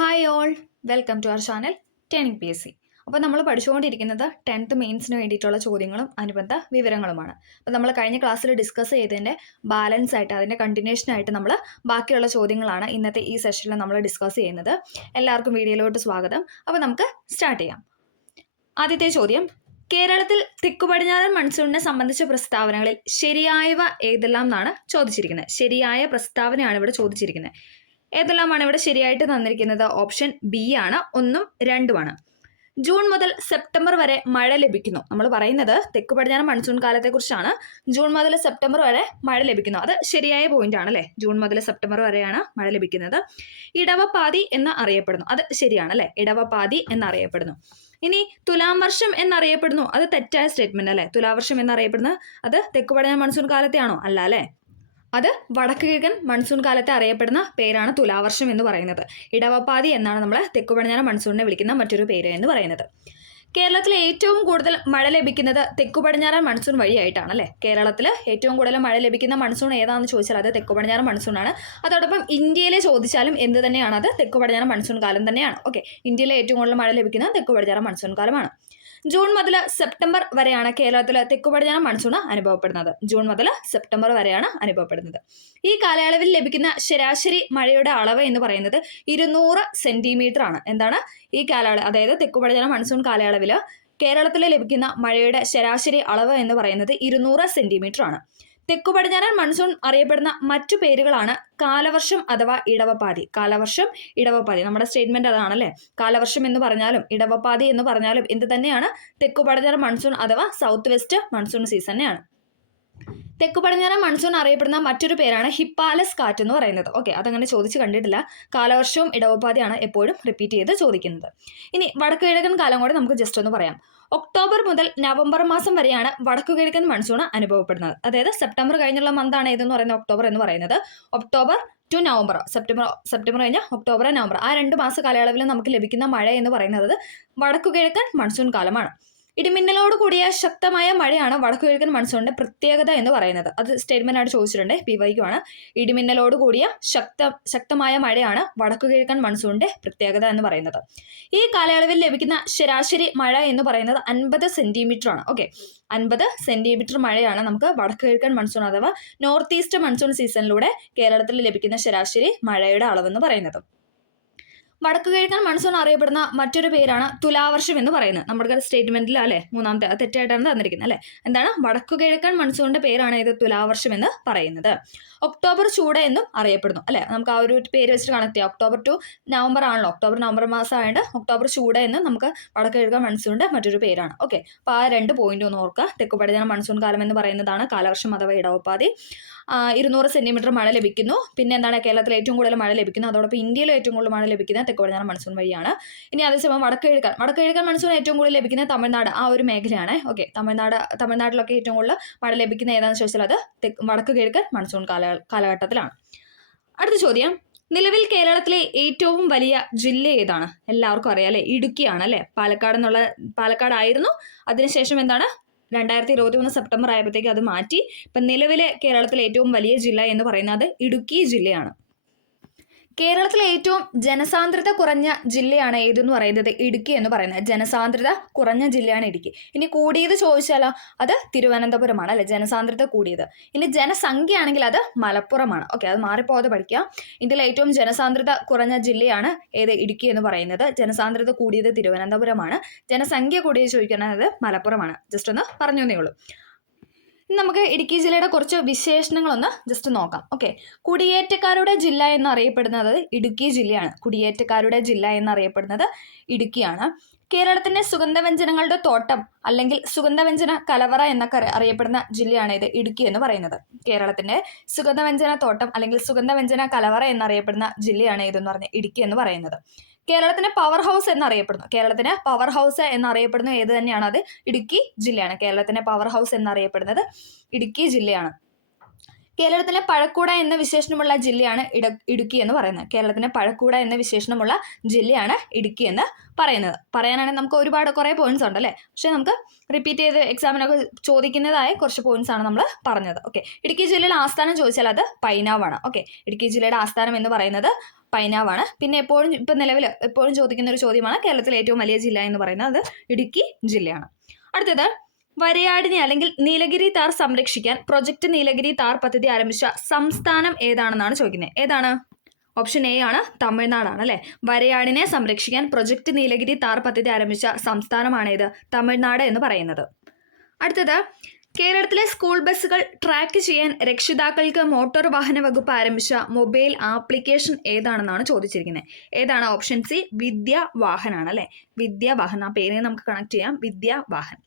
Hi all, welcome to our channel turning PSC. അപ്പോൾ നമ്മൾ പഠിച്ചുകൊണ്ടിരിക്കുന്നത് 10th മെയിൻസിന് വേണ്ടിയിട്ടുള്ള ചോദ്യങ്ങളും അനുബന്ധ വിവരങ്ങളുമാണ്. അപ്പോൾ നമ്മൾ കഴിഞ്ഞ ക്ലാസ്സിൽ ഡിസ്കസ് ചെയ്തതിൻ്റെ ബാലൻസ് ആയിട്ട് അതിൻ്റെ കണ്ടിന്യൂഷനായിട്ട് നമ്മൾ ബാക്കിയുള്ള ചോദ്യങ്ങളാണ് ഇന്നത്തെ ഈ സെഷനിൽ നമ്മൾ ഡിസ്കസ് ചെയ്യുന്നത്. എല്ലാവർക്കും വീഡിയോയിലോട്ട് സ്വാഗതം. അപ്പോൾ നമുക്ക് സ്റ്റാർട്ട് ചെയ്യാം. ആദ്യത്തെ ചോദ്യം, കേരളത്തിൽ തെക്കു പടിഞ്ഞാറൻ മൺസൂണിനെ സംബന്ധിച്ച പ്രസ്താവനകളിൽ ശരിയായവ ഏതെല്ലാം എന്നാണ് ചോദിച്ചിരിക്കുന്നത്. ശരിയായ പ്രസ്താവനയാണ് ഇവിടെ ചോദിച്ചിരിക്കുന്നത്. ഏതെല്ലാമാണ് ഇവിടെ ശരിയായിട്ട് തന്നിരിക്കുന്നത്? ഓപ്ഷൻ ബി ആണ്, 1ഉം 2ഉമാണ്. ജൂൺ മുതൽ സെപ്റ്റംബർ വരെ മഴ ലഭിക്കുന്നു. നമ്മൾ പറയുന്നത് തെക്കു പടിഞ്ഞാറൻ മൺസൂൺ കാലത്തെക്കുറിച്ചാണ്. ജൂൺ മുതൽ സെപ്റ്റംബർ വരെ മഴ ലഭിക്കുന്നു. അത് ശരിയായ പോയിന്റ് ആണ് അല്ലേ? ജൂൺ മുതൽ സെപ്റ്റംബർ വരെയാണ് മഴ ലഭിക്കുന്നത്. ഇടവപ്പാതി എന്ന് അറിയപ്പെടുന്നു. അത് ശരിയാണ് അല്ലേ? ഇടവപ്പാതി എന്നറിയപ്പെടുന്നു. ഇനി തുലാം വർഷം എന്നറിയപ്പെടുന്നു. അത് തെറ്റായ സ്റ്റേറ്റ്മെന്റ് അല്ലേ? തുലാവർഷം എന്നറിയപ്പെടുന്നത് അത് തെക്കു പടിഞ്ഞാറൻ മൺസൂൺ കാലത്തെയാണോ? അല്ല അല്ലേ? അത് വടക്ക് കിഴക്കൻ മൺസൂൺ കാലത്തെ അറിയപ്പെടുന്ന പേരാണ് തുലാവർഷം എന്ന് പറയുന്നത്. ഇടവപ്പാതി എന്നാണ് നമ്മൾ തെക്കു പടിഞ്ഞാറൻ മൺസൂണിനെ വിളിക്കുന്ന മറ്റൊരു പേര് എന്ന് പറയുന്നത്. കേരളത്തിൽ ഏറ്റവും കൂടുതൽ മഴ ലഭിക്കുന്നത് തെക്കു പടിഞ്ഞാറൻ മൺസൂൺ വഴിയായിട്ടാണ് അല്ലേ? കേരളത്തിൽ ഏറ്റവും കൂടുതൽ മഴ ലഭിക്കുന്ന മൺസൂൺ ഏതാണെന്ന് ചോദിച്ചാൽ അത് തെക്കു പടിഞ്ഞാറൻ മൺസൂണാണ്. അതോടൊപ്പം ഇന്ത്യയിലെ ചോദിച്ചാലും എന്ത് തന്നെയാണ്? അത് തെക്കു പടിഞ്ഞാറൻ മൺസൂൺ കാലം തന്നെയാണ്. ഓക്കെ, ഇന്ത്യയിലെ ഏറ്റവും കൂടുതൽ മഴ ലഭിക്കുന്നത് തെക്കു പടിഞ്ഞാറൻ മൺസൂൺ കാലമാണ്. ജൂൺ മുതൽ സെപ്റ്റംബർ വരെയാണ് കേരളത്തിൽ തെക്കു പടിഞ്ഞാറൻ മൺസൂൺ അനുഭവപ്പെടുന്നത്. ജൂൺ മുതൽ സെപ്റ്റംബർ വരെയാണ് അനുഭവപ്പെടുന്നത്. ഈ കാലയളവിൽ ലഭിക്കുന്ന ശരാശരി മഴയുടെ അളവ് എന്ന് പറയുന്നത് 200 സെന്റിമീറ്റർ ആണ്. എന്താണ് ഈ കാലയളവ്? അതായത് തെക്കു പടിഞ്ഞാറൻ മൺസൂൺ കാലയളവിൽ കേരളത്തിൽ ലഭിക്കുന്ന മഴയുടെ ശരാശരി അളവ് എന്ന് പറയുന്നത് 200 സെന്റിമീറ്റർ ആണ്. തെക്കു പടിഞ്ഞാറൻ മൺസൂൺ അറിയപ്പെടുന്ന മറ്റു പേരുകളാണ് കാലവർഷം അഥവാ ഇടവപ്പാതി. കാലവർഷം, ഇടവപ്പാതി, നമ്മുടെ സ്റ്റേറ്റ്മെന്റ് അതാണല്ലേ. കാലവർഷം എന്ന് പറഞ്ഞാലും ഇടവപ്പാതി എന്ന് പറഞ്ഞാലും എന്ത് തന്നെയാണ്? തെക്കു പടിഞ്ഞാറൻ മൺസൂൺ അഥവാ സൗത്ത് വെസ്റ്റ് മൺസൂൺ സീസൺ തന്നെയാണ്. തെക്കു പടിഞ്ഞാറൻ മൺസൂൺ അറിയപ്പെടുന്ന മറ്റൊരു പേരാണ് ഹിപ്പാലസ് കാറ്റ് എന്ന് പറയുന്നത്. ഓക്കെ, അതങ്ങനെ ചോദിച്ച് കണ്ടിട്ടില്ല. കാലവർഷവും ഇടവപ്പാതിയാണ് എപ്പോഴും റിപ്പീറ്റ് ചെയ്ത് ചോദിക്കുന്നത്. ഇനി വടക്കു കിഴക്കൻ കാലം കൂടെ നമുക്ക് ജസ്റ്റ് ഒന്ന് പറയാം. ഒക്ടോബർ മുതൽ നവംബർ മാസം വരെയാണ് വടക്കു കിഴക്കൻ മൺസൂൺ അനുഭവപ്പെടുന്നത്. അതായത് സെപ്റ്റംബർ കഴിഞ്ഞുള്ള മന്താണ് ഏതെന്ന് പറയുന്നത്? ഒക്ടോബർ എന്ന് പറയുന്നത്. ഒക്ടോബർ ടു നവംബർ, സെപ്റ്റംബർ കഴിഞ്ഞാൽ ഒക്ടോബർ, നവംബർ, ആ 2 മാസ കാലയളവിൽ നമുക്ക് ലഭിക്കുന്ന മഴ എന്ന് പറയുന്നത് വടക്കു കിഴക്കൻ മൺസൂൺ കാലമാണ്. ഇടിമിന്നലോട് കൂടിയ ശക്തമായ മഴയാണ് വടക്കു കിഴക്കൻ മൺസൂണിന്റെ പ്രത്യേകത എന്ന് പറയുന്നത്. അത് സ്റ്റേറ്റ്മെന്റ് ആയിട്ട് ചോദിച്ചിട്ടുണ്ട്, PYQ ആണ്. ഇടിമിന്നലോട് കൂടിയ ശക്തമായ മഴയാണ് വടക്കു കിഴക്കൻ മൺസൂണിന്റെ പ്രത്യേകത എന്ന് പറയുന്നത്. ഈ കാലയളവിൽ ലഭിക്കുന്ന ശരാശരി മഴ എന്ന് പറയുന്നത് 50 സെന്റിമീറ്റർ ആണ്. ഓക്കെ, 50 സെന്റിമീറ്റർ മഴയാണ് നമുക്ക് വടക്കു കിഴക്കൻ മൺസൂൺ അഥവാ നോർത്ത് ഈസ്റ്റ് മൺസൂൺ സീസണിലൂടെ കേരളത്തിൽ ലഭിക്കുന്ന ശരാശരി മഴയുടെ അളവെന്ന് പറയുന്നത്. വടക്കു കിഴക്കൻ മൺസൂൺ അറിയപ്പെടുന്ന മറ്റൊരു പേരാണ് തുലാവർഷം എന്ന് പറയുന്നത്. നമ്മുടെ സ്റ്റേറ്റ്മെന്റിൽ അല്ലെ, മൂന്നാമത്തെ തെറ്റായിട്ടാണ് തന്നിരിക്കുന്നത് അല്ലെ. എന്താണ്? വടക്കു കിഴക്കൻ മൺസൂണിന്റെ പേരാണ് ഇത് തുലാവർഷം എന്ന് പറയുന്നത്. ഒക്ടോബർ ചൂട് എന്നും അറിയപ്പെടുന്നു അല്ലെ. നമുക്ക് ആ ഒരു പേര് വെച്ചിട്ട് കണക്ട് ചെയ്യാം. ഒക്ടോബർ ടു നവംബർ ആണല്ലോ, ഒക്ടോബർ നവംബർ മാസം ആയതുകൊണ്ട് ഒക്ടോബർ ചൂട് എന്ന് നമുക്ക് വടക്കു കിഴക്കൻ മൺസൂണിന്റെ മറ്റൊരു പേരാണ്. ഓക്കെ, അപ്പോൾ ആ 2 പോയിന്റ് ഒന്ന് ഓർക്കുക. തെക്കു പടിഞ്ഞാറൻ മൺസൂൺ കാലം എന്ന് പറയുന്നതാണ് കാലവർഷം അഥവാ ഇടവപ്പാതി. 200 സെന്റിമീറ്റർ മഴ ലഭിക്കുന്നു. പിന്നെ എന്താണ്? കേരളത്തിൽ ഏറ്റവും കൂടുതൽ മഴ ലഭിക്കുന്നു. അതോടൊപ്പം ഇന്ത്യയിൽ ഏറ്റവും കൂടുതൽ മഴ ലഭിക്കുന്നത് തെക്കു പടിഞ്ഞാറൻ മൺസൂൺ വഴിയാണ്. ഇനി അതേസമയം വടക്കു കിഴക്കൻ മൺസൂൺ ഏറ്റവും കൂടുതൽ ലഭിക്കുന്നത് തമിഴ്നാട്, ആ ഒരു മേഖലയാണ്. ഓക്കെ, തമിഴ്നാട്ടിലൊക്കെ ഏറ്റവും കൂടുതൽ മഴ ലഭിക്കുന്ന ഏതാണെന്ന് ചോദിച്ചാൽ അത് വടക്കു കിഴക്കൻ മൺസൂൺ കാലഘട്ടത്തിലാണ്. അടുത്ത ചോദ്യം, നിലവിൽ കേരളത്തിലെ ഏറ്റവും വലിയ ജില്ല ഏതാണ്? എല്ലാവർക്കും അറിയാം അല്ലെ, ഇടുക്കിയാണ് അല്ലെ. പാലക്കാടായിരുന്നു. അതിനുശേഷം എന്താണ്? 2021 സെപ്റ്റംബർ ആയപ്പോഴത്തേക്ക് അത് മാറ്റി. ഇപ്പം നിലവിലെ കേരളത്തിലെ ഏറ്റവും വലിയ ജില്ല എന്ന് പറയുന്നത് ഇടുക്കി ജില്ലയാണ്. കേരളത്തിലെ ഏറ്റവും ജനസാന്ദ്രത കുറഞ്ഞ ജില്ലയാണ് ഏതെന്ന് പറയുന്നത്? ഇടുക്കി എന്ന് പറയുന്നത്. ജനസാന്ദ്രത കുറഞ്ഞ ജില്ലയാണ് ഇടുക്കി. ഇനി കൂടിയത് ചോദിച്ചാലോ? അത് തിരുവനന്തപുരമാണ് അല്ലെ, ജനസാന്ദ്രത കൂടിയത്. ഇനി ജനസംഖ്യ ആണെങ്കിൽ അത് മലപ്പുറമാണ്. ഓക്കെ, അത് മാറിപ്പോകാതെ പഠിക്കുക. ഇതിൽ ഏറ്റവും ജനസാന്ദ്രത കുറഞ്ഞ ജില്ലയാണ് ഏത്? ഇടുക്കി എന്ന് പറയുന്നത്. ജനസാന്ദ്രത കൂടിയത് തിരുവനന്തപുരമാണ്. ജനസംഖ്യ കൂടിയത് ചോദിക്കുന്നത് മലപ്പുറമാണ്. ജസ്റ്റ് ഒന്ന് പറഞ്ഞു തന്നേ ഉള്ളൂ. നമുക്ക് ഇടുക്കി ജില്ലയുടെ കുറച്ച് വിശേഷണങ്ങളൊന്ന് ജസ്റ്റ് നോക്കാം. ഓക്കെ, കുടിയേറ്റക്കാരുടെ ജില്ല എന്നറിയപ്പെടുന്നത് ഇടുക്കി ജില്ലയാണ്. കുടിയേറ്റക്കാരുടെ ജില്ല എന്നറിയപ്പെടുന്നത് ഇടുക്കിയാണ്. കേരളത്തിന്റെ സുഗന്ധവ്യഞ്ജനങ്ങളുടെ തോട്ടം അല്ലെങ്കിൽ സുഗന്ധവ്യഞ്ജന കലവറ എന്നൊക്കെ അറിയപ്പെടുന്ന ജില്ലയാണ് ഇത് ഇടുക്കി എന്ന് പറയുന്നത്. കേരളത്തിന്റെ സുഗന്ധവ്യഞ്ജന തോട്ടം അല്ലെങ്കിൽ സുഗന്ധവ്യഞ്ജന കലവറ എന്നറിയപ്പെടുന്ന ജില്ലയാണ് ഇതെന്ന് പറഞ്ഞ ഇടുക്കി എന്ന് പറയുന്നത്. കേരളത്തിന് പവർ ഹൗസ് എന്നറിയപ്പെടുന്ന ഏത് തന്നെയാണ്? അത് ഇടുക്കി ജില്ലയാണ്. കേരളത്തിന്റെ പവർ ഹൗസ് എന്നറിയപ്പെടുന്നത് ഇടുക്കി ജില്ലയാണ്. കേരളത്തിലെ പഴക്കൂട എന്ന വിശേഷണമുള്ള ജില്ലയാണ് ഇടുക്കി എന്ന് പറയുന്നത്. കേരളത്തിലെ പഴക്കൂട എന്ന വിശേഷണമുള്ള ജില്ലയാണ് ഇടുക്കി എന്ന് പറയുന്നത്. പറയാനാണെങ്കിൽ നമുക്ക് കുറേ പോയിന്റ്സ് ഉണ്ട് അല്ലേ, പക്ഷെ നമുക്ക് റിപ്പീറ്റ് ചെയ്ത് എക്സാമിനൊക്കെ ചോദിക്കുന്നതായ കുറച്ച് പോയിന്റ്സ് ആണ് നമ്മൾ പറഞ്ഞത്. ഓക്കെ, ഇടുക്കി ജില്ലയുടെ ആസ്ഥാനം ചോദിച്ചാൽ അത് പൈനാവാണ്. ഓക്കെ, ഇടുക്കി ജില്ലയുടെ ആസ്ഥാനം എന്ന് പറയുന്നത് പൈനാവാണ്. പിന്നെ നിലവിൽ എപ്പോഴും ചോദിക്കുന്ന ഒരു ചോദ്യമാണ് കേരളത്തിലെ ഏറ്റവും വലിയ ജില്ല എന്ന് പറയുന്നത് അത് ഇടുക്കി ജില്ലയാണ്. അടുത്തത്, വരയാടിനെ അല്ലെങ്കിൽ നീലഗിരി താർ സംരക്ഷിക്കാൻ പ്രൊജക്ട് നീലഗിരി താർ പദ്ധതി ആരംഭിച്ച സംസ്ഥാനം ഏതാണെന്നാണ് ചോദിക്കുന്നത്. ഏതാണ്? ഓപ്ഷൻ എ ആണ്, തമിഴ്നാടാണ് അല്ലെ. വരയാടിനെ സംരക്ഷിക്കാൻ പ്രൊജക്ട് നീലഗിരി താർ പദ്ധതി ആരംഭിച്ച സംസ്ഥാനമാണേത്? തമിഴ്നാട് എന്ന് പറയുന്നത്. അടുത്തത്, കേരളത്തിലെ സ്കൂൾ ബസ്സുകൾ ട്രാക്ക് ചെയ്യാൻ രക്ഷിതാക്കൾക്ക് മോട്ടോർ വാഹന വകുപ്പ് ആരംഭിച്ച മൊബൈൽ ആപ്ലിക്കേഷൻ ഏതാണെന്നാണ് ചോദിച്ചിരിക്കുന്നത്. ഏതാണ്? ഓപ്ഷൻ സി, വിദ്യാവാഹനാണ് അല്ലെ. വിദ്യാവാഹൻ, ആ പേരിനെ നമുക്ക് കണക്ട് ചെയ്യാം, വിദ്യാവാഹൻ.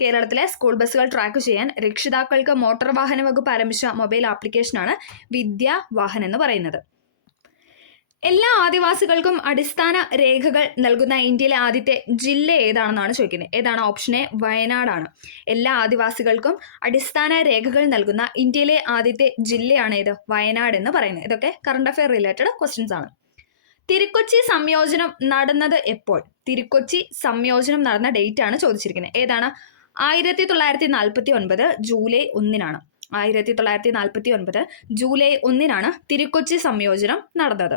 കേരളത്തിലെ സ്കൂൾ ബസ്സുകൾ ട്രാക്ക് ചെയ്യാൻ രക്ഷിതാക്കൾക്ക് മോട്ടോർ വാഹന വകുപ്പ് ആരംഭിച്ച മൊബൈൽ ആപ്ലിക്കേഷനാണ് വിദ്യാവാഹൻ എന്ന് പറയുന്നത്. എല്ലാ ആദിവാസികൾക്കും അടിസ്ഥാന രേഖകൾ നൽകുന്ന ഇന്ത്യയിലെ ആദ്യത്തെ ജില്ല ഏതാണെന്നാണ് ചോദിക്കുന്നത്. ഏതാണ്? ഓപ്ഷൻ എ, വയനാടാണ്. എല്ലാ ആദിവാസികൾക്കും അടിസ്ഥാന രേഖകൾ നൽകുന്ന ഇന്ത്യയിലെ ആദ്യത്തെ ജില്ലയാണ് ഏത്? വയനാട് എന്ന് പറയുന്നത്. ഇതൊക്കെ കറണ്ട് അഫെയർ റിലേറ്റഡ് ക്വസ്റ്റ്യൻസ് ആണ്. തിരുക്കൊച്ചി സംയോജനം നടന്നത് എപ്പോൾ? തിരുക്കൊച്ചി സംയോജനം നടന്ന ഡേറ്റ് ആണ് ചോദിച്ചിരിക്കുന്നത്. ഏതാണ്? 1949 ജൂലൈ 1 1949 ജൂലൈ 1 തിരുക്കൊച്ചി സംയോജനം നടന്നത്.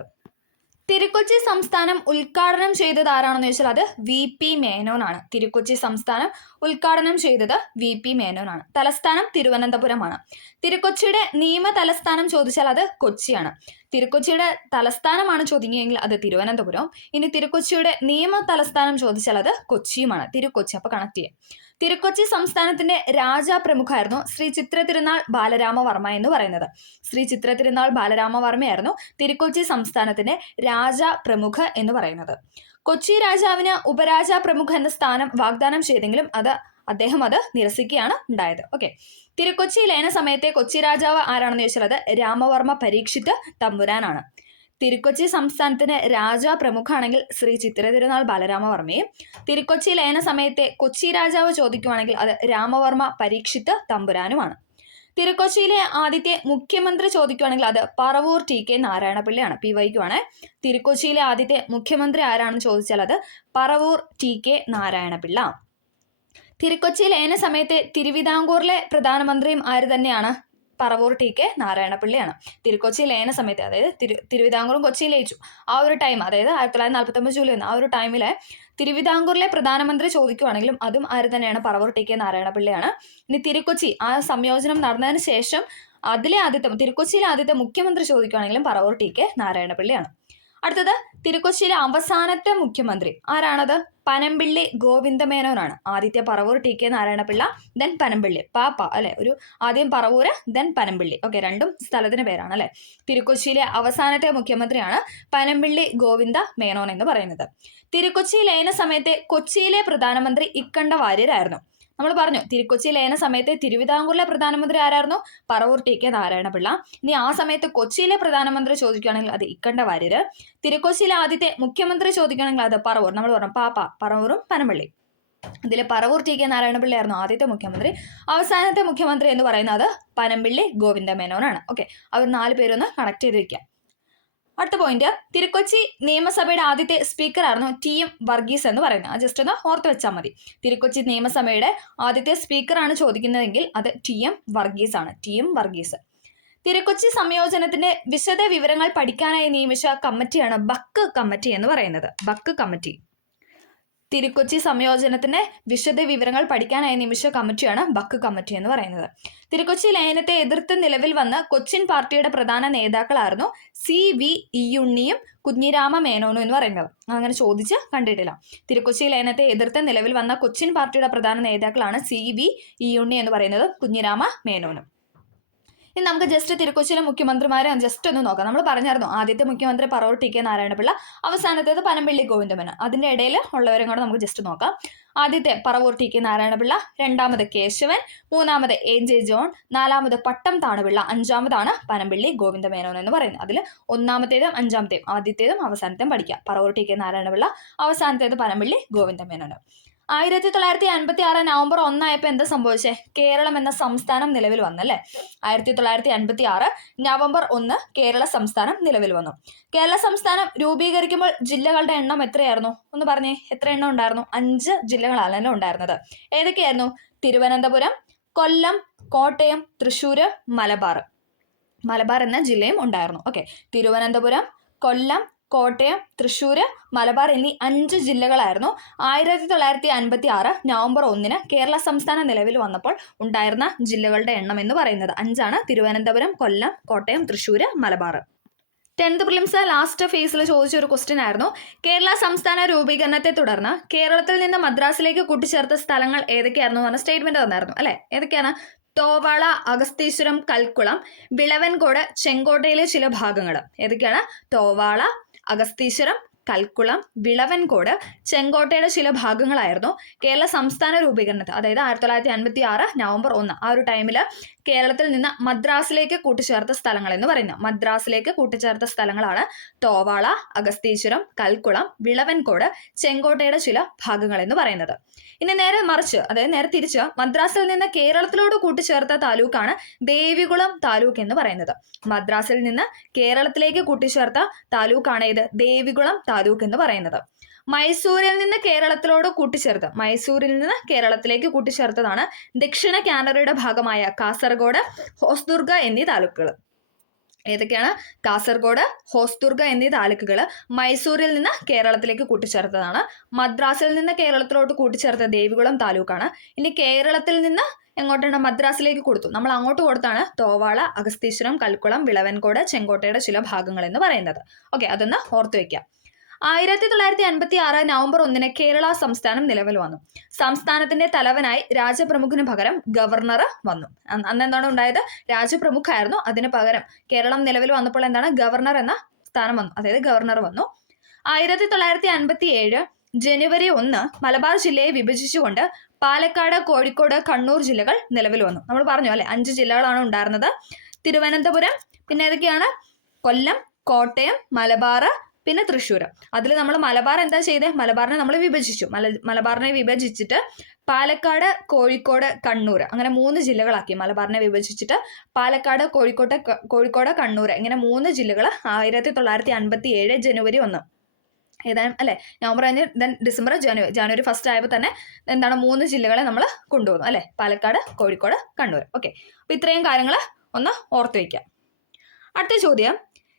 തിരുക്കൊച്ചി സംസ്ഥാനം ഉദ്ഘാടനം ചെയ്തത് ആരാണെന്ന് ചോദിച്ചാൽ അത് VP മേനോനാണ്. തിരുക്കൊച്ചി സംസ്ഥാനം ഉദ്ഘാടനം ചെയ്തത് VP മേനോനാണ്. തലസ്ഥാനം തിരുവനന്തപുരമാണ്. തിരുക്കൊച്ചിയുടെ നിയമ തലസ്ഥാനം ചോദിച്ചാൽ അത് കൊച്ചിയാണ്. തിരുക്കൊച്ചിയുടെ തലസ്ഥാനമാണ് ചോദിക്കുകയെങ്കിൽ അത് തിരുവനന്തപുരം. ഇനി തിരുക്കൊച്ചിയുടെ നിയമ തലസ്ഥാനം ചോദിച്ചാൽ അത് കൊച്ചിയുമാണ്. തിരുക്കൊച്ചി, അപ്പോൾ കണക്ട് ചെയ്യാം. തിരുക്കൊച്ചി സംസ്ഥാനത്തിന്റെ രാജാപ്രമുഖായിരുന്നു ശ്രീ ചിത്ര തിരുനാൾ ബാലരാമവർമ്മ എന്ന് പറയുന്നത്. ശ്രീ ചിത്ര തിരുനാൾ ബാലരാമവർമ്മയായിരുന്നു തിരുക്കൊച്ചി സംസ്ഥാനത്തിന്റെ രാജാപ്രമുഖ എന്ന് പറയുന്നത്. കൊച്ചി രാജാവിന് ഉപരാജാപ്രമുഖ എന്ന സ്ഥാനം വാഗ്ദാനം ചെയ്തെങ്കിലും അദ്ദേഹം അത് നിരസിക്കുകയാണ് ഉണ്ടായത്. ഓക്കെ, തിരുക്കൊച്ചി ലയന സമയത്തെ കൊച്ചി രാജാവ് ആരാണെന്ന് ചോദിച്ചാൽ അത് രാമവർമ്മ പരീക്ഷിത് തമ്പുരാനാണ്. തിരുക്കൊച്ചി സംസ്ഥാനത്തിന് രാജാപ്രമുഖാണെങ്കിൽ ശ്രീ ചിത്ര തിരുനാൾ ബാലരാമവർമ്മയും, തിരുക്കൊച്ചി ലയന സമയത്തെ കൊച്ചി രാജാവ് ചോദിക്കുവാണെങ്കിൽ അത് രാമവർമ്മ പരീക്ഷിത് തമ്പുരാനുമാണ്. തിരുക്കൊച്ചിയിലെ ആദ്യത്തെ മുഖ്യമന്ത്രി ചോദിക്കുകയാണെങ്കിൽ അത് പറവൂർ TK നാരായണപിള്ളയാണ്. PYക്കുമാണ്. തിരുക്കൊച്ചിയിലെ ആദ്യത്തെ മുഖ്യമന്ത്രി ആരാണെന്ന് ചോദിച്ചാൽ അത് പറവൂർ TK നാരായണപിള്ള. തിരുക്കൊച്ചി ലയന സമയത്തെ തിരുവിതാംകൂറിലെ പ്രധാനമന്ത്രിയും ആര് തന്നെയാണ്? പറവൂർ TK നാരായണപിള്ളയാണ്. തിരുക്കൊച്ചി ലയന സമയത്ത്, അതായത് തിരുവിതാംകൂറും കൊച്ചിയിൽ ലയിച്ചു ആ ഒരു ടൈം, അതായത് 1949 ജൂലൈ 1 ആ ഒരു ടൈമിലെ തിരുവിതാംകൂറിലെ പ്രധാനമന്ത്രി ചോദിക്കുവാണെങ്കിലും അതും ആര് തന്നെയാണ്? പറവൂർ TK നാരായണപിള്ളയാണ്. ഇനി തിരുക്കൊച്ചി ആ സംയോജനം നടന്നതിന് ശേഷം തിരുക്കൊച്ചിയിലെ ആദ്യത്തെ മുഖ്യമന്ത്രി ചോദിക്കുവാണെങ്കിലും പറവൂർ TK നാരായണപിള്ളയാണ്. അടുത്തത്, തിരുക്കൊച്ചിയിലെ അവസാനത്തെ മുഖ്യമന്ത്രി ആരാണത്? പനമ്പിള്ളി ഗോവിന്ദമേനോനാണ്. ആദ്യത്തെ പറവൂർ TK നാരായണപിള്ള, ദെൻ പനമ്പിള്ളി, അല്ലെ. ആദ്യം പറവൂര്, ദെൻ പനമ്പിള്ളി. ഓക്കെ, രണ്ടും സ്ഥലത്തിന് പേരാണ് അല്ലെ. തിരുക്കൊച്ചിയിലെ അവസാനത്തെ മുഖ്യമന്ത്രിയാണ് പനമ്പിള്ളി ഗോവിന്ദ മേനോൻ എന്ന് പറയുന്നത്. തിരുക്കൊച്ചി ലയന സമയത്തെ കൊച്ചിയിലെ പ്രധാനമന്ത്രി ഇക്കണ്ട വാര്യരായിരുന്നു. നമ്മൾ പറഞ്ഞു തിരുക്കൊച്ചി ലയന സമയത്തെ തിരുവിതാംകൂറിലെ പ്രധാനമന്ത്രി ആരായിരുന്നു? പറവൂർ TK നാരായണപിള്ള. ഇനി ആ സമയത്ത് കൊച്ചിയിലെ പ്രധാനമന്ത്രി ചോദിക്കുകയാണെങ്കിൽ അത് ഇക്കണ്ട വാര്യര്. തിരുക്കൊച്ചിയിലെ ആദ്യത്തെ മുഖ്യമന്ത്രി ചോദിക്കുകയാണെങ്കിൽ അത് പറവൂർ. നമ്മൾ പറഞ്ഞു പറവൂറും പനമ്പള്ളി. ഇതിൽ പറവൂർ TK നാരായണപിള്ള ആയിരുന്നു ആദ്യത്തെ മുഖ്യമന്ത്രി. അവസാനത്തെ മുഖ്യമന്ത്രി എന്ന് പറയുന്നത് പനമ്പിള്ളി ഗോവിന്ദ മേനോനാണ്. ഓക്കെ, അവർ 4 പേരൊന്ന് കണക്ട് ചെയ്ത് വെക്കാം. അടുത്ത പോയിന്റ്, തിരുക്കൊച്ചി നിയമസഭയുടെ ആദ്യത്തെ സ്പീക്കർ ആയിരുന്നു TM വർഗീസ് എന്ന് പറയുന്നത്. ജസ്റ്റ് ഒന്ന് ഓർത്ത് വെച്ചാൽ മതി. തിരുക്കൊച്ചി നിയമസഭയുടെ ആദ്യത്തെ സ്പീക്കറാണ് ചോദിക്കുന്നതെങ്കിൽ അത് TM വർഗീസ് ആണ്. TM വർഗീസ്. തിരുക്കൊച്ചി സംയോജനത്തിന്റെ വിശദ വിവരങ്ങൾ പഠിക്കാനായി നിയമിച്ച കമ്മിറ്റിയാണ് ബക്ക് കമ്മിറ്റി എന്ന് പറയുന്നത്. Buck committee. തിരുക്കൊച്ചി സംയോജനത്തിന്റെ വിശദ വിവരങ്ങൾ പഠിക്കാനായി നിയമിച്ച കമ്മിറ്റിയാണ് ബക്ക് കമ്മിറ്റി എന്ന് പറയുന്നത്. തിരുക്കൊച്ചി ലയനത്തെ എതിർത്ത് നിലവിൽ വന്ന കൊച്ചിൻ പാർട്ടിയുടെ പ്രധാന നേതാക്കളായിരുന്നു CV ഉണ്ണിയും കുഞ്ഞിരാമ മേനോനും എന്ന് പറയുന്നത്. അങ്ങനെ ചോദിച്ച് കണ്ടിട്ടില്ല. തിരുക്കൊച്ചി ലയനത്തെ എതിർത്ത് നിലവിൽ വന്ന കൊച്ചിൻ പാർട്ടിയുടെ പ്രധാന നേതാക്കളാണ് CV ഉണ്ണി എന്ന് പറയുന്നത്, കുഞ്ഞിരാമ മേനോനും. ഇനി നമുക്ക് ജസ്റ്റ് തിരുക്കൊച്ചിയിലെ മുഖ്യമന്ത്രിമാരെ ജസ്റ്റ് ഒന്ന് നോക്കാം. നമ്മൾ പറഞ്ഞായിരുന്നു ആദ്യത്തെ മുഖ്യമന്ത്രി പറവൂർ TK നാരായണപിള്ള, അവസാനത്തേത് പനമ്പിള്ളി ഗോവിന്ദമേനോൻ. അതിൻ്റെ ഇടയിൽ ഉള്ളവരും കൂടെ നമുക്ക് ജസ്റ്റ് നോക്കാം. ആദ്യത്തെ പറവൂർ TK നാരായണപിള്ള, രണ്ടാമത് കേശവൻ, മൂന്നാമത് AJ ജോൺ, നാലാമത് പട്ടം താണുപിള്ള, അഞ്ചാമതാണ് പനമ്പിള്ളി ഗോവിന്ദമേനോൻ എന്ന് പറയുന്നത്. അതിൽ ഒന്നാമത്തേതും അഞ്ചാമത്തെയും, ആദ്യത്തേതും അവസാനത്തെയും പഠിക്കാം. പറവൂർ TK നാരായണപിള്ള, അവസാനത്തേത് പനമ്പിള്ളി ഗോവിന്ദമേനോൻ. 1956 നവംബർ 1 എന്താ സംഭവിച്ചേ? കേരളം എന്ന സംസ്ഥാനം നിലവിൽ വന്നല്ലേ. 1956 നവംബർ 1 കേരള സംസ്ഥാനം നിലവിൽ വന്നു. കേരള സംസ്ഥാനം രൂപീകരിക്കുമ്പോൾ ജില്ലകളുടെ എണ്ണം എത്രയായിരുന്നു? ഒന്ന് പറഞ്ഞേ, എത്ര എണ്ണം ഉണ്ടായിരുന്നു? 5 ജില്ലകളാണല്ലോ ഉണ്ടായിരുന്നത്. ഏതൊക്കെയായിരുന്നു? തിരുവനന്തപുരം, കൊല്ലം, കോട്ടയം, തൃശ്ശൂർ, മലബാർ. മലബാർ എന്ന ജില്ലയും ഉണ്ടായിരുന്നു. ഓക്കെ, തിരുവനന്തപുരം, കൊല്ലം, കോട്ടയം, തൃശ്ശൂർ, മലബാർ എന്നീ 5 ജില്ലകളായിരുന്നു 1956 നവംബർ 1 കേരള സംസ്ഥാനം നിലവിൽ വന്നപ്പോൾ ഉണ്ടായിരുന്ന ജില്ലകളുടെ എണ്ണം എന്ന് പറയുന്നത്. 5 Thiruvananthapuram, Kollam, Kottayam, Thrissur, Malabar. 10th prelims last ഫേസിൽ ചോദിച്ച ഒരു ക്വസ്റ്റ്യൻ ആയിരുന്നു. കേരള സംസ്ഥാന രൂപീകരണത്തെ തുടർന്ന് കേരളത്തിൽ നിന്ന് മദ്രാസിലേക്ക് കൂട്ടിച്ചേർത്ത സ്ഥലങ്ങൾ ഏതൊക്കെയായിരുന്നു പറഞ്ഞ സ്റ്റേറ്റ്മെന്റ് തന്നായിരുന്നു അല്ലെ. ഏതൊക്കെയാണ്? തോവാള, അഗസ്തീശ്വരം, കൽക്കുളം, വിളവൻകോട്, ചെങ്കോട്ടയിലെ ചില ഭാഗങ്ങൾ. ഏതൊക്കെയാണ്? തോവാള, അഗസ്തീശ്വരം, കൽക്കുളം, വിളവൻകോട്, ചെങ്കോട്ടയുടെ ചില ഭാഗങ്ങളായിരുന്നു കേരള സംസ്ഥാന രൂപീകരണത്തിൽ, അതായത് 1956 നവംബർ 1 ആ ഒരു ടൈമിൽ കേരളത്തിൽ നിന്ന് മദ്രാസിലേക്ക് കൂട്ടിച്ചേർത്ത സ്ഥലങ്ങൾ എന്ന് പറയുന്നത്. മദ്രാസിലേക്ക് കൂട്ടിച്ചേർത്ത സ്ഥലങ്ങളാണ് തോവാള, അഗസ്തീശ്വരം, കൽക്കുളം, വിളവൻകോട്, ചെങ്കോട്ടയുടെ ചില ഭാഗങ്ങൾ എന്ന് പറയുന്നത്. ഇനി നേരെ മറിച്ച്, അതായത് നേരെ തിരിച്ച് മദ്രാസിൽ നിന്ന് കേരളത്തിലോട് കൂട്ടിച്ചേർത്ത താലൂക്കാണ് ദേവികുളം താലൂക്ക് എന്ന് പറയുന്നത്. മദ്രാസിൽ നിന്ന് കേരളത്തിലേക്ക് കൂട്ടിച്ചേർത്ത താലൂക്കാണ് ഇത് ദേവികുളം താലൂക്ക് എന്ന് പറയുന്നത്. മൈസൂരിൽ നിന്ന് കേരളത്തിലോട് കൂട്ടിച്ചേർത്ത്, മൈസൂരിൽ നിന്ന് കേരളത്തിലേക്ക് കൂട്ടിച്ചേർത്തതാണ് ദക്ഷിണ കാനറയുടെ ഭാഗമായ കാസർഗോഡ്, ഹോസ്ദുർഗ എന്നീ താലൂക്കുകൾ. ഏതൊക്കെയാണ്? കാസർഗോഡ്, ഹോസ്ദുർഗ എന്നീ താലൂക്കുകൾ മൈസൂരിൽ നിന്ന് കേരളത്തിലേക്ക് കൂട്ടിച്ചേർത്തതാണ്. മദ്രാസിൽ നിന്ന് കേരളത്തിലോട്ട് കൂട്ടിച്ചേർത്ത ദേവികുളം താലൂക്കാണ്. ഇനി കേരളത്തിൽ നിന്ന് എങ്ങോട്ടാണ്? മദ്രാസിലേക്ക് കൊടുത്തു. നമ്മൾ അങ്ങോട്ട് കൊടുത്താണ് തോവാള, അഗസ്തീശ്വരം, കൽക്കുളം, വിളവൻകോട്, ചെങ്കോട്ടയുടെ ചില ഭാഗങ്ങൾ എന്ന് പറയുന്നത്. ഓക്കെ, അതൊന്ന് ഓർത്തു വയ്ക്കാം. 1956 നവംബർ 1 കേരള സംസ്ഥാനം നിലവിൽ വന്നു. സംസ്ഥാനത്തിന്റെ തലവനായി രാജപ്രമുഖന് പകരം ഗവർണർ വന്നു. അന്ന് എന്താണ് ഉണ്ടായത്? രാജപ്രമുഖായിരുന്നു. അതിന് പകരം കേരളം നിലവിൽ വന്നപ്പോൾ എന്താണ്? ഗവർണർ എന്ന സ്ഥാനം വന്നു, അതായത് ഗവർണർ വന്നു. 1957 ജനുവരി 1 മലബാർ ജില്ലയെ വിഭജിച്ചുകൊണ്ട് പാലക്കാട്, കോഴിക്കോട്, കണ്ണൂർ ജില്ലകൾ നിലവിൽ വന്നു. നമ്മൾ പറഞ്ഞു അല്ലെ, 5 ജില്ലകളാണ് ഉണ്ടായിരുന്നത്. തിരുവനന്തപുരം, പിന്നെ ഏതൊക്കെയാണ്? കൊല്ലം, കോട്ടയം, മലബാർ, പിന്നെ തൃശ്ശൂർ. അതിൽ നമ്മൾ മലബാർ എന്താ ചെയ്തേ? മലബാറിനെ നമ്മൾ വിഭജിച്ചു. മലബാറിനെ വിഭജിച്ചിട്ട് പാലക്കാട്, കോഴിക്കോട്, കണ്ണൂർ അങ്ങനെ 3 ജില്ലകളാക്കി. മലബാറിനെ വിഭജിച്ചിട്ട് പാലക്കാട്, കോഴിക്കോട്, കണ്ണൂർ ഇങ്ങനെ 3 ജില്ലകൾ 1957 ജനുവരി 1 ഏതാണ് അല്ലെ. നവംബർ 5 ദെൻ ഡിസംബർ, ജനുവരി 1 ആയപ്പോൾ തന്നെ എന്താണ് 3 ജില്ലകളെ നമ്മൾ കൊണ്ടുപോകുന്നു അല്ലെ. പാലക്കാട്, കോഴിക്കോട്, കണ്ണൂർ. ഓക്കെ, അപ്പൊ ഇത്രയും കാര്യങ്ങൾ ഒന്ന് ഓർത്തു വയ്ക്കാം. അടുത്ത ചോദ്യം,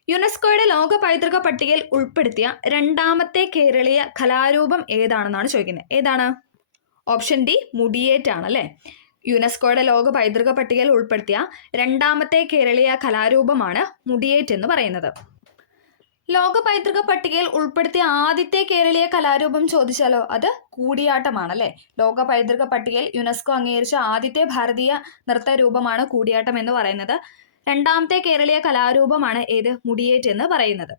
യുനെസ്കോയുടെ ലോക പൈതൃക പട്ടികയിൽ ഉൾപ്പെടുത്തിയ 2ാമത്തെ കേരളീയ കലാരൂപം ഏതാണെന്നാണ് ചോദിക്കുന്നത്. ഏതാണ്? ഓപ്ഷൻ ഡി മുടിയേറ്റ് ആണ് അല്ലേ. യുനെസ്കോയുടെ ലോക പൈതൃക പട്ടികയിൽ ഉൾപ്പെടുത്തിയ 2ാമത്തെ കേരളീയ കലാരൂപമാണ് മുടിയേറ്റ് എന്ന് പറയുന്നത്. ലോക പൈതൃക പട്ടികയിൽ ഉൾപ്പെടുത്തിയ ആദ്യത്തെ കേരളീയ കലാരൂപം ചോദിച്ചാലോ അത് കൂടിയാട്ടമാണ് അല്ലേ. ലോക പൈതൃക പട്ടികയിൽ യുനെസ്കോ അംഗീകരിച്ച ആദ്യത്തെ ഭാരതീയ നൃത്തരൂപമാണ് കൂടിയാട്ടം എന്ന് പറയുന്നത്. 2ാമത്തെ കേരളീയ കലാരൂപമാണ് ഏത്? മുടിയേറ്റ് എന്ന് പറയുന്നത്.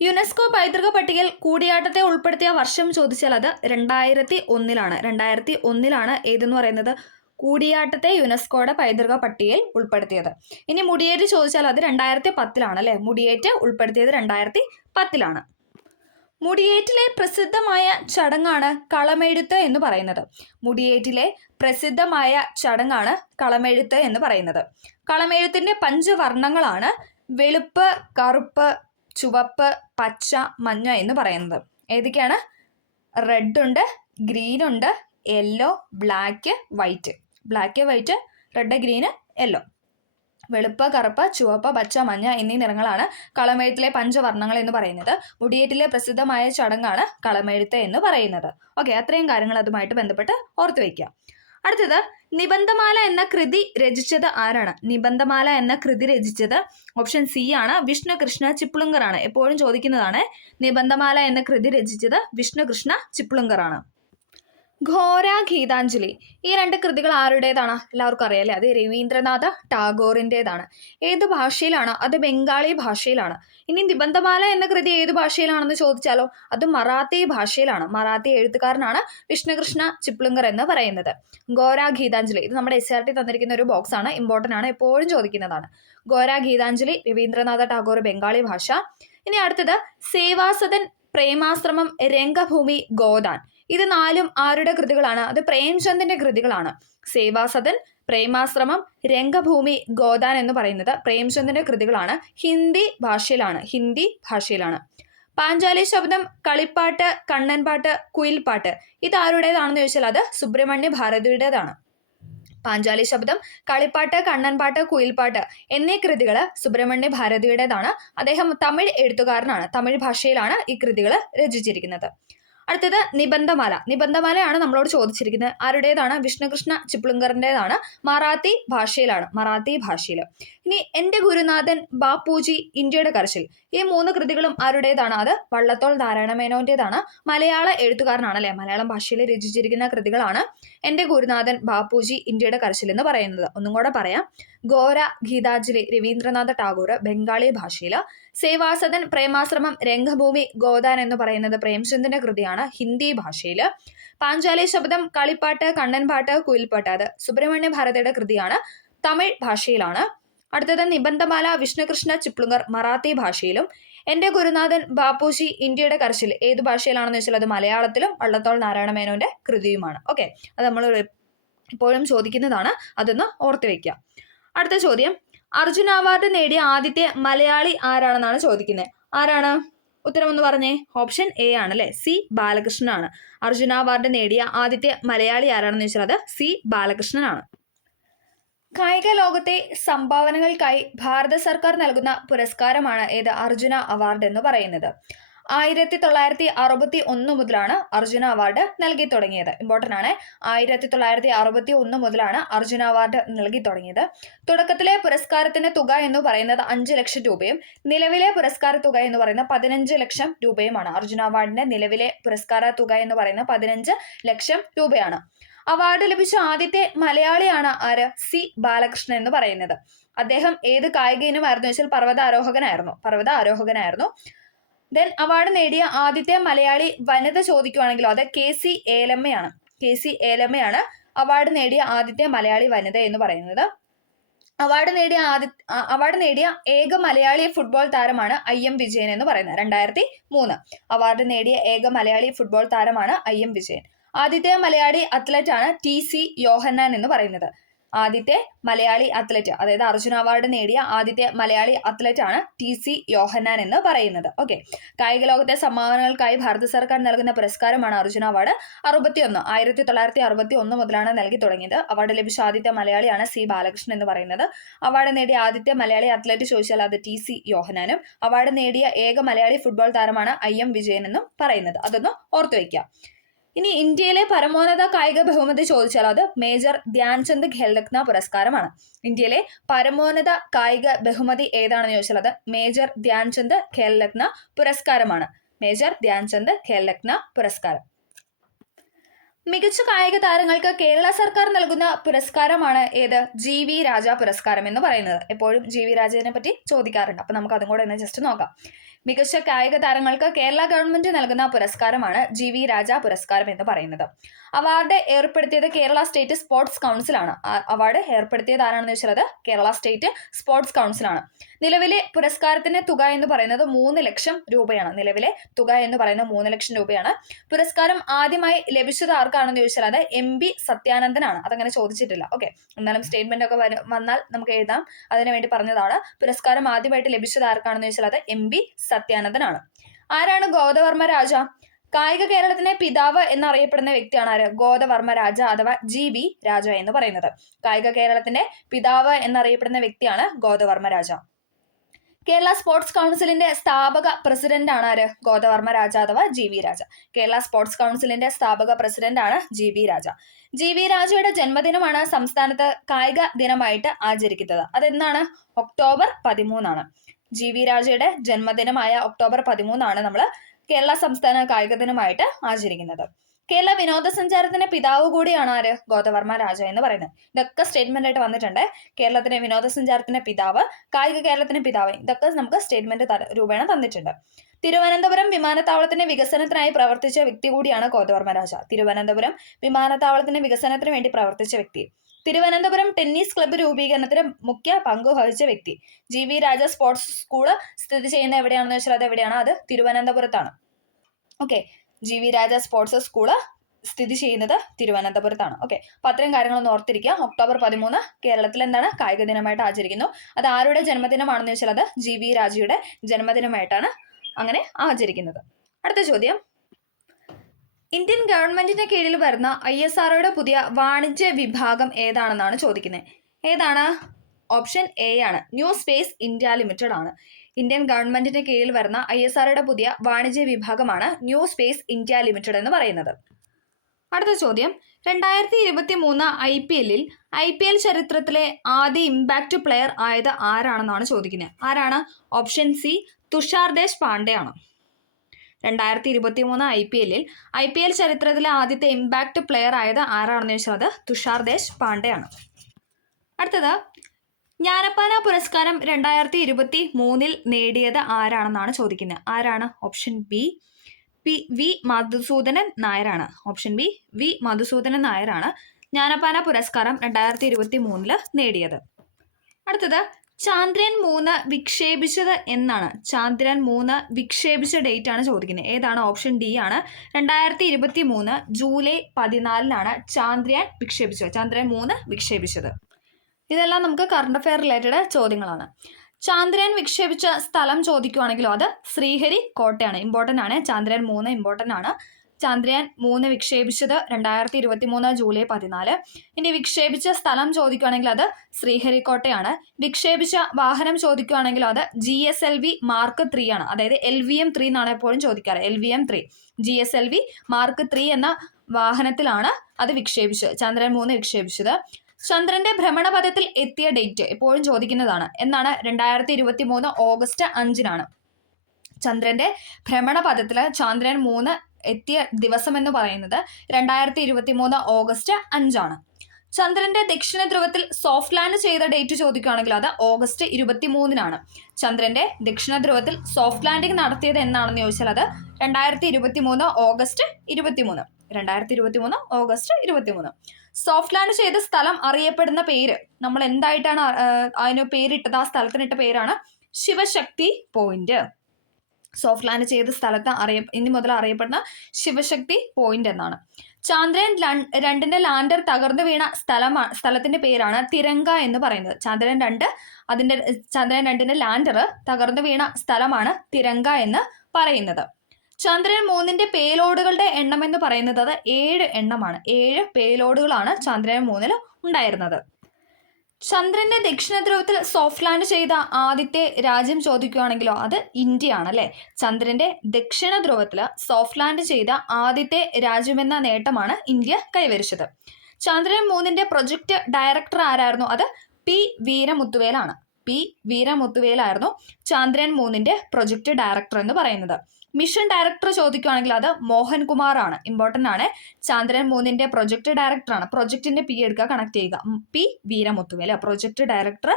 യുനെസ്കോ പൈതൃക പട്ടികയിൽ കൂടിയാട്ടത്തെ ഉൾപ്പെടുത്തിയ വർഷം ചോദിച്ചാൽ അത് 2001 2001 ഏതെന്ന് പറയുന്നത് കൂടിയാട്ടത്തെ യുനെസ്കോയുടെ പൈതൃക പട്ടികയിൽ ഉൾപ്പെടുത്തിയത്. ഇനി മുടിയേറ്റ് ചോദിച്ചാൽ അത് 2010 അല്ലേ. മുടിയേറ്റ് ഉൾപ്പെടുത്തിയത് 2010. മുടിയേറ്റിലെ പ്രസിദ്ധമായ ചടങ്ങാണ് കളമെഴുത്ത് എന്ന് പറയുന്നത്. മുടിയേറ്റിലെ പ്രസിദ്ധമായ ചടങ്ങാണ് കളമെഴുത്ത് എന്ന് പറയുന്നത്. കളമെഴുത്തിന്റെ 5 വർണ്ണങ്ങളാണ് വെളുപ്പ്, കറുപ്പ്, ചുവപ്പ്, പച്ച, മഞ്ഞ എന്ന് പറയുന്നത്. ഏതൊക്കെയാണ്? റെഡ് ഉണ്ട്, ഗ്രീൻ ഉണ്ട്, yellow, black, white. Black, white, red, green, yellow. വെളുപ്പ്, കറുപ്പ്, ചുവപ്പ്, പച്ച, മഞ്ഞ എന്നീ നിറങ്ങളാണ് കളമെഴുത്തിലെ 5 വർണ്ണങ്ങൾ എന്ന് പറയുന്നത്. മുടിയേറ്റിലെ പ്രസിദ്ധമായ ചടങ്ങാണ് കളമെഴുത്ത് എന്ന് പറയുന്നത്. ഓക്കെ, അത്രയും കാര്യങ്ങൾ അതുമായിട്ട് ബന്ധപ്പെട്ട് ഓർത്തു വയ്ക്കുക. അടുത്തത്, നിബന്ധമാല എന്ന കൃതി രചിച്ചത് ആരാണ്? നിബന്ധമാല എന്ന കൃതി രചിച്ചത് ഓപ്ഷൻ സി ആണ്, വിഷ്ണുകൃഷ്ണ ചിപ്ലുങ്കർ ആണ്. എപ്പോഴും ചോദിക്കുന്നതാണ്. നിബന്ധമാല എന്ന കൃതി രചിച്ചത് വിഷ്ണുകൃഷ്ണ ചിപ്ലുങ്കർ ആണ്. ഘോര, ഗീതാഞ്ജലി ഈ 2 കൃതികൾ ആരുടേതാണ്? എല്ലാവർക്കും അറിയാലേ, അത് രവീന്ദ്രനാഥ ടാഗോറിൻ്റെതാണ്. ഏത് ഭാഷയിലാണ്? അത് ബംഗാളി ഭാഷയിലാണ്. ഇനി നിബന്ധമാല എന്ന കൃതി ഏത് ഭാഷയിലാണെന്ന് ചോദിച്ചാലോ അത് മറാത്തി ഭാഷയിലാണ്. മറാത്തി എഴുത്തുകാരനാണ് വിഷ്ണുകൃഷ്ണ ചിപ്ലുങ്കർ എന്ന് പറയുന്നത്. ഘോര, ഗീതാഞ്ജലി ഇത് നമ്മുടെ SRT തന്നിരിക്കുന്ന ഒരു ബോക്സ് ആണ്, ഇമ്പോർട്ടൻ്റ് ആണ്, എപ്പോഴും ചോദിക്കുന്നതാണ്. ഘോര, ഗീതാഞ്ജലി രവീന്ദ്രനാഥ ടാഗോർ ബംഗാളി ഭാഷ. ഇനി അടുത്തത്, സേവാസദൻ, പ്രേമാശ്രമം, രംഗഭൂമി, ഗോദാൻ ഇത് നാലും ആരുടെ കൃതികളാണ്? അത് പ്രേംചന്ദിന്റെ കൃതികളാണ്. സേവാസദൻ, പ്രേമാശ്രമം, രംഗഭൂമി, ഗോദാൻ എന്ന് പറയുന്നത് പ്രേംചന്ദിന്റെ കൃതികളാണ്. ഹിന്ദി ഭാഷയിലാണ്. പാഞ്ചാലി ശബ്ദം, കളിപ്പാട്ട്, കണ്ണൻപാട്ട്, കുയിൽപ്പാട്ട് ഇത് ആരുടേതാണെന്ന് ചോദിച്ചാൽ അത് സുബ്രഹ്മണ്യ ഭാരതിയുടേതാണ്. പാഞ്ചാലി ശബ്ദം, കളിപ്പാട്ട്, കണ്ണൻപാട്ട്, കുയിൽപ്പാട്ട് എന്നീ കൃതികൾ സുബ്രഹ്മണ്യ ഭാരതിയുടേതാണ്. അദ്ദേഹം തമിഴ് എഴുത്തുകാരനാണ്. തമിഴ് ഭാഷയിലാണ് ഈ കൃതികൾ രചിച്ചിരിക്കുന്നത്. അടുത്തത് നിബന്ധമാലയാണ് നമ്മളോട് ചോദിച്ചിരിക്കുന്നത്. ആരുടേതാണ്? വിഷ്ണുകൃഷ്ണ ചിപ്ലുങ്കറിൻ്റെതാണ്. മറാത്തി ഭാഷയിൽ. ഇനി എൻ്റെ ഗുരുനാഥൻ, ബാപ്പുജി, ഇന്ത്യയുടെ കരച്ചിൽ ഈ 3 കൃതികളും ആരുടേതാണ്? അത് വള്ളത്തോൾ നാരായണമേനോന്റേതാണ്. മലയാള എഴുത്തുകാരനാണ് അല്ലെ. മലയാളം ഭാഷയിൽ രചിച്ചിരിക്കുന്ന കൃതികളാണ് എൻ്റെ ഗുരുനാഥൻ, ബാപ്പുജി, ഇന്ത്യയുടെ കരച്ചിൽ എന്ന് പറയുന്നത്. ഒന്നും കൂടെ പറയാം. ഗോര, ഗീതാഞ്ജലി, രവീന്ദ്രനാഥ ടാഗോർ ബംഗാളി ഭാഷയിൽ. സേവാസദൻ, പ്രേമാശ്രമം, രംഗഭൂമി, ഗോദാൻ എന്ന് പറയുന്നത് പ്രേംചന്ദിന്റെ കൃതിയാണ്. ഹിന്ദി ഭാഷയിൽ. പാഞ്ചാലി ശബ്ദം, കളിപ്പാട്ട്, കണ്ണൻപാട്ട്, കുയിൽപ്പാട്ട് അത് സുബ്രഹ്മണ്യ ഭാരതിയുടെ കൃതിയാണ്. തമിഴ് ഭാഷയിലാണ്. അടുത്തത് നിബന്ധമാല, വിഷ്ണുകൃഷ്ണ ചിപ്ലുങ്കർ മറാത്തി ഭാഷയിലും. എൻ്റെ ഗുരുനാഥൻ, ബാപ്പുജി, ഇന്ത്യയുടെ കരച്ചിൽ ഏത് ഭാഷയിലാണെന്ന് വെച്ചാൽ അത് മലയാളത്തിലും വള്ളത്തോൾ നാരായണമേനോന്റെ കൃതിയുമാണ്. ഓക്കെ, അത് നമ്മൾ എപ്പോഴും ചോദിക്കുന്നതാണ്. അതൊന്ന് ഓർത്ത് വെക്കുക. അടുത്ത ചോദ്യം, അർജുന അവാർഡ് നേടിയ ആദ്യത്തെ മലയാളി ആരാണെന്നാണ് ചോദിക്കുന്നത്. ആരാണ്? ഉത്തരം ഒന്ന് പറഞ്ഞേ. ഓപ്ഷൻ എ ആണ് അല്ലെ, സി ബാലകൃഷ്ണനാണ്. അർജുന അവാർഡ് നേടിയ ആദ്യത്തെ മലയാളി ആരാണെന്ന് ചോദിച്ചാൽ അത് സി ബാലകൃഷ്ണനാണ്. കായിക ലോകത്തെ സംഭാവനകൾക്കായി ഭാരത സർക്കാർ നൽകുന്ന പുരസ്കാരമാണ് ഏത്? അർജുന അവാർഡ് എന്ന് പറയുന്നത്. 1961 മുതലാണ് അർജുന അവാർഡ് നൽകി തുടങ്ങിയത്. ഇമ്പോർട്ടൻ്റ് ആണ്. 1961 മുതലാണ് അർജുന അവാർഡ് നൽകി തുടങ്ങിയത്. തുടക്കത്തിലെ പുരസ്കാരത്തിന്റെ തുക എന്ന് പറയുന്നത് 5 ലക്ഷം രൂപയും നിലവിലെ പുരസ്കാര തുക എന്ന് പറയുന്നത് 15 ലക്ഷം രൂപയുമാണ്. അർജുന അവാർഡിന്റെ നിലവിലെ പുരസ്കാര തുക എന്ന് പറയുന്നത് 15 ലക്ഷം രൂപയാണ്. അവാർഡ് ലഭിച്ച ആദ്യത്തെ മലയാളിയാണ് ആര്? സി ബാലകൃഷ്ണൻ എന്ന് പറയുന്നത്. അദ്ദേഹം ഏത് കായിക ഇനമായിരുന്നു വെച്ചാൽ പർവ്വതാരോഹകനായിരുന്നു. ദെൻ അവാർഡ് നേടിയ ആദ്യത്തെ മലയാളി വനിത ചോദിക്കുകയാണെങ്കിലോ അത് കെ സി ഏലമ്മയാണ് അവാർഡ് നേടിയ ആദ്യത്തെ മലയാളി വനിത എന്ന് പറയുന്നത്. അവാർഡ് നേടിയ ഏക മലയാളി ഫുട്ബോൾ താരമാണ് IM വിജയൻ എന്ന് പറയുന്നത്. 2003 അവാർഡ് നേടിയ ഏക മലയാളി ഫുട്ബോൾ താരമാണ് IM വിജയൻ. ആദ്യത്തെ മലയാളി അത്ലറ്റ് ആണ് TC യോഹന്നാൻ എന്ന് പറയുന്നത്. ആദ്യത്തെ മലയാളി അത്ലറ്റ്, അതായത് അർജുന അവാർഡ് നേടിയ ആദ്യത്തെ മലയാളി അത്ലറ്റ് ആണ് TC യോഹന്നാൻ എന്ന് പറയുന്നത്. ഓക്കെ, കായിക ലോകത്തെ സംഭാവനകൾക്കായി ഭാരത സർക്കാർ നൽകുന്ന പുരസ്കാരമാണ് അർജുന അവാർഡ്. 1961 മുതലാണ് നൽകി തുടങ്ങിയത്. അവാർഡ് ലഭിച്ച ആദ്യത്തെ മലയാളിയാണ് സി ബാലകൃഷ്ണൻ എന്ന് പറയുന്നത്. അവാർഡ് നേടിയ ആദ്യത്തെ മലയാളി അത്ലറ്റ് ചോദിച്ചാൽ അത് TC യോഹന്നാനും. അവാർഡ് നേടിയ ഏക മലയാളി ഫുട്ബോൾ താരമാണ് IM വിജയൻ എന്നും പറയുന്നത്. അതൊന്ന് ഓർത്തു വയ്ക്കുക. ഇനി ഇന്ത്യയിലെ പരമോന്നത കായിക ബഹുമതി ചോദിച്ചാൽ അത് മേജർ ധ്യാൻചന്ദ് ഖേൽരത്ന പുരസ്കാരമാണ്. ഇന്ത്യയിലെ പരമോന്നത കായിക ബഹുമതി ഏതാണെന്ന് ചോദിച്ചാൽ അത് മേജർ ധ്യാൻചന്ദ് ഖേൽരത്ന പുരസ്കാരമാണ്. മികച്ച കായിക താരങ്ങൾക്ക് കേരള സർക്കാർ നൽകുന്ന പുരസ്കാരമാണ് ഏത്? GV രാജ പുരസ്കാരം എന്ന് പറയുന്നത്. എപ്പോഴും GV രാജയെ പറ്റി ചോദിക്കാറുണ്ട്. അപ്പൊ നമുക്ക് അതും കൂടെ ഒന്ന് ജസ്റ്റ് നോക്കാം. മികച്ച കായിക താരങ്ങൾക്ക് കേരള ഗവൺമെന്റ് നൽകുന്ന പുരസ്കാരമാണ് GV രാജ പുരസ്കാരം എന്ന് പറയുന്നത്. അവാർഡ് ഏർപ്പെടുത്തിയത് കേരള സ്റ്റേറ്റ് സ്പോർട്സ് കൗൺസിലാണ്. അവാർഡ് ഏർപ്പെടുത്തിയത് ആരാണെന്ന് വെച്ചാൽ അത് കേരള സ്റ്റേറ്റ് സ്പോർട്സ് കൗൺസിലാണ്. നിലവിലെ പുരസ്കാരത്തിന്റെ തുക എന്ന് പറയുന്നത് 3 ലക്ഷം രൂപയാണ്. പുരസ്കാരം ആദ്യമായി ലഭിച്ചത് ആർക്കാണെന്ന് ചോദിച്ചാൽ അത് MB സത്യാനന്ദനാണ്. അതങ്ങനെ ചോദിച്ചിട്ടില്ല. ഓക്കെ, എന്നാലും സ്റ്റേറ്റ്മെന്റ് ഒക്കെ വന്നാൽ നമുക്ക് എഴുതാം. അതിനുവേണ്ടി പറഞ്ഞതാണ്. പുരസ്കാരം ആദ്യമായിട്ട് ലഭിച്ചത് ആർക്കാണെന്ന് ചോദിച്ചാൽ അത് MB സത്യാനന്ദനാണ്. ആരാണ് ഗോദവർമ്മ രാജ? കായിക കേരളത്തിന്റെ പിതാവ് എന്നറിയപ്പെടുന്ന വ്യക്തിയാണ് ആര്? ഗോദവർമ്മ രാജ അഥവാ GV രാജ എന്ന് പറയുന്നത്. കായിക കേരളത്തിന്റെ പിതാവ് എന്നറിയപ്പെടുന്ന വ്യക്തിയാണ് ഗോദവർമ്മ രാജ. കേരള സ്പോർട്സ് കൗൺസിലിന്റെ സ്ഥാപക പ്രസിഡന്റ് ആണ് ആര്? ഗോദവർമ്മ രാജ അഥവാ GV രാജ. കേരള സ്പോർട്സ് കൗൺസിലിന്റെ സ്ഥാപക പ്രസിഡന്റ് ആണ് GV രാജ. GV രാജയുടെ ജന്മദിനമാണ് സംസ്ഥാനത്ത് കായിക ദിനമായിട്ട് ആചരിക്കുന്നത്. അതെന്താണ്? ഒക്ടോബർ 13 GV രാജയുടെ ജന്മദിനമായ ഒക്ടോബർ 13 നമ്മൾ കേരള സംസ്ഥാന കായിക ദിനമായിട്ട് ആചരിക്കുന്നത്. കേരള വിനോദസഞ്ചാരത്തിന്റെ പിതാവ് കൂടിയാണ് ആര്? ഗോദവർമ്മ രാജ എന്ന് പറയുന്നത്. ഇതൊക്കെ സ്റ്റേറ്റ്മെന്റ് ആയിട്ട് വന്നിട്ടുണ്ട്. കേരളത്തിന്റെ വിനോദസഞ്ചാരത്തിന്റെ പിതാവ്, കായിക കേരളത്തിന്റെ പിതാവ്, ഇതൊക്കെ നമുക്ക് സ്റ്റേറ്റ്മെന്റ് രൂപേണ തന്നിട്ടുണ്ട്. തിരുവനന്തപുരം വിമാനത്താവളത്തിന്റെ വികസനത്തിനായി പ്രവർത്തിച്ച വ്യക്തി കൂടിയാണ് ഗോദവർമ്മ രാജ. തിരുവനന്തപുരം വിമാനത്താവളത്തിന്റെ വികസനത്തിന് വേണ്ടി പ്രവർത്തിച്ച വ്യക്തി. തിരുവനന്തപുരം ടെന്നീസ് ക്ലബ്ബ് രൂപീകരണത്തിന് മുഖ്യ പങ്ക് വഹിച്ച വ്യക്തി. GV രാജ സ്പോർട്സ് സ്കൂള് സ്ഥിതി ചെയ്യുന്ന എവിടെയാണെന്ന് വെച്ചാൽ അത് എവിടെയാണ്? അത് തിരുവനന്തപുരത്താണ്. ഓക്കെ, GV രാജ സ്പോർട്സ് സ്കൂള് സ്ഥിതി ചെയ്യുന്നത് തിരുവനന്തപുരത്താണ്. ഓക്കെ, അപ്പൊ അത്രയും കാര്യങ്ങളൊന്ന് ഓർത്തിരിക്കുക. ഒക്ടോബർ 13 കേരളത്തിൽ എന്താണ് കായിക ദിനമായിട്ട് ആചരിക്കുന്നു. അത് ആരുടെ ജന്മദിനമാണെന്ന് വെച്ചാൽ അത് GV രാജയുടെ ജന്മദിനമായിട്ടാണ് അങ്ങനെ ആചരിക്കുന്നത്. അടുത്ത ചോദ്യം, ഇന്ത്യൻ ഗവൺമെന്റിന്റെ കീഴിൽ വരുന്ന ISROയുടെ പുതിയ വാണിജ്യ വിഭാഗം ഏതാണെന്നാണ് ചോദിക്കുന്നത്. ഏതാണ്? ഓപ്ഷൻ എ ആണ്, ന്യൂ സ്പേസ് ഇന്ത്യ ലിമിറ്റഡ് ആണ്. ഇന്ത്യൻ ഗവൺമെന്റിന്റെ കീഴിൽ വരുന്ന ISROയുടെ പുതിയ വാണിജ്യ വിഭാഗമാണ് ന്യൂ സ്പേസ് ഇന്ത്യ ലിമിറ്റഡ് എന്ന് പറയുന്നത്. അടുത്ത ചോദ്യം, 2023 IPL ചരിത്രത്തിലെ ആദ്യ ഇമ്പാക്റ്റ് പ്ലെയർ ആയത് ആരാണെന്നാണ് ചോദിക്കുന്നത്. ആരാണ്? ഓപ്ഷൻ സി, തുഷാർ ദേശ് പാണ്ഡെ ആണ്. 2023 IPL ചരിത്രത്തിലെ ആദ്യത്തെ ഇമ്പാക്റ്റ് പ്ലെയർ ആയത് ആരാണെന്ന് ചോദിച്ചാൽ അത് തുഷാർ ദേശ് പാണ്ഡെ ആണ്. അടുത്തത്, ജ്ഞാനപ്പാന പുരസ്കാരം 2023 നേടിയത് ആരാണെന്നാണ് ചോദിക്കുന്നത്. ആരാണ്? ഓപ്ഷൻ ബി, വി മധുസൂദനൻ നായരാണ്. ഓപ്ഷൻ ബി, വി മധുസൂദനൻ നായരാണ് ജ്ഞാനപ്പാന പുരസ്കാരം 2023 നേടിയത്. അടുത്തത്, ചാന്ദ്രയാൻ 3 വിക്ഷേപിച്ചത് എന്നാണ്? ചാന്ദ്രയാൻ 3 വിക്ഷേപിച്ച ഡേറ്റ് ആണ് ചോദിക്കുന്നത്. ഏതാണ്? ഓപ്ഷൻ ഡി ആണ്, 2023 ജൂലൈ 14 ചാന്ദ്രയാൻ 3 വിക്ഷേപിച്ചത്. ഇതെല്ലാം നമുക്ക് കറണ്ട് അഫെയർ റിലേറ്റഡ് ചോദ്യങ്ങളാണ്. ചാന്ദ്രയാൻ വിക്ഷേപിച്ച സ്ഥലം ചോദിക്കുവാണെങ്കിലോ അത് ശ്രീഹരിക്കോട്ടയാണ്. ഇമ്പോർട്ടൻ്റ് ആണ്, ചാന്ദ്രയാൻ 3 ഇമ്പോർട്ടൻ്റ് ആണ്. ചാന്ദ്രയാൻ 3 വിക്ഷേപിച്ചത് 2023 ജൂലൈ 14. ഇനി വിക്ഷേപിച്ച സ്ഥലം ചോദിക്കുകയാണെങ്കിൽ അത് ശ്രീഹരിക്കോട്ടയാണ്. വിക്ഷേപിച്ച വാഹനം ചോദിക്കുകയാണെങ്കിലോ അത് GSLV Mark 3 ആണ്. അതായത് LVM-3 എന്നാണ് എപ്പോഴും ചോദിക്കാറ്. LVM-3 GSLV Mark 3 എന്ന വാഹനത്തിലാണ് അത് വിക്ഷേപിച്ചത്, ചാന്ദ്രയാൻ 3 വിക്ഷേപിച്ചത്. ചന്ദ്രന്റെ ഭ്രമണപഥത്തിൽ എത്തിയ ഡേറ്റ് എപ്പോഴും ചോദിക്കുന്നതാണ്. എന്നാണ്? 2023 ഓഗസ്റ്റ് 5 ചന്ദ്രന്റെ ഭ്രമണപഥത്തിൽ ചാന്ദ്രയാൻ 3 എത്തിയ ദിവസം എന്ന് പറയുന്നത് 2023 ഓഗസ്റ്റ് 5 ചന്ദ്രന്റെ ദക്ഷിണ ധ്രുവത്തിൽ സോഫ്റ്റ് ലാൻഡ് ചെയ്ത ഡേറ്റ് ചോദിക്കുകയാണെങ്കിൽ അത് ഓഗസ്റ്റ് 23 ചന്ദ്രന്റെ ദക്ഷിണ ധ്രുവത്തിൽ സോഫ്റ്റ് ലാൻഡിംഗ് നടത്തിയത് എന്നാണെന്ന് ചോദിച്ചാൽ അത് 2023 ഓഗസ്റ്റ് 23. 2023 ഓഗസ്റ്റ് 23. സോഫ്റ്റ് ലാൻഡ് ചെയ്ത സ്ഥലം അറിയപ്പെടുന്ന പേര് നമ്മൾ എന്തായിട്ടാണ് അതിന് പേരിട്ടത്? ആ സ്ഥലത്തിനിട്ട പേരാണ് ശിവശക്തി പോയിന്റ്. സോഫ്റ്റ് ലാൻഡ് ചെയ്ത സ്ഥലത്ത് ഇനി മുതൽ അറിയപ്പെടുന്ന ശിവശക്തി പോയിന്റ് എന്നാണ്. ചാന്ദ്രയാൻ 2 ലാൻഡർ തകർന്നു വീണ സ്ഥലത്തിന്റെ പേരാണ് തിരങ്ക എന്ന് പറയുന്നത്. ചാന്ദ്രയാൻ 2 ലാൻഡർ തകർന്നു വീണ സ്ഥലമാണ് തിരങ്ക എന്ന് പറയുന്നത്. ചന്ദ്രയാൻ 3 പേലോഡുകളുടെ എണ്ണം എന്ന് പറയുന്നത് അത് 7 എണ്ണമാണ്. 7 പേലോഡുകളാണ് ചന്ദ്രയാൻ 3 ഉണ്ടായിരുന്നത്. ചന്ദ്രന്റെ ദക്ഷിണ ധ്രുവത്തിൽ സോഫ്റ്റ് ലാൻഡ് ചെയ്ത ആദ്യത്തെ രാജ്യം ചോദിക്കുകയാണെങ്കിലോ അത് ഇന്ത്യ ആണ് അല്ലെ. ചന്ദ്രന്റെ ദക്ഷിണ ധ്രുവത്തിൽ സോഫ്റ്റ് ലാൻഡ് ചെയ്ത ആദ്യത്തെ രാജ്യമെന്ന നേട്ടമാണ് ഇന്ത്യ കൈവരിച്ചത്. ചന്ദ്രയാൻ 3 പ്രൊജക്ട് ഡയറക്ടർ ആരായിരുന്നു? അത് P വീരമുത്തുവേലാണ്. P വീരമുത്തുവേലായിരുന്നു ചന്ദ്രയാൻ 3 പ്രൊജക്ട് ഡയറക്ടർ എന്ന് പറയുന്നത്. മിഷൻ ഡയറക്ടർ ചോദിക്കുകയാണെങ്കിൽ അത് മോഹൻകുമാർ ആണ്. ഇമ്പോർട്ടൻ്റ് ആണ്, ചന്ദ്രയാൻ 3 പ്രൊജക്ട് ഡയറക്ടറാണ്. പ്രൊജക്ടിന്റെ P എടുക്കുക, കണക്ട് ചെയ്യുക. P Veeramuthuvel, project director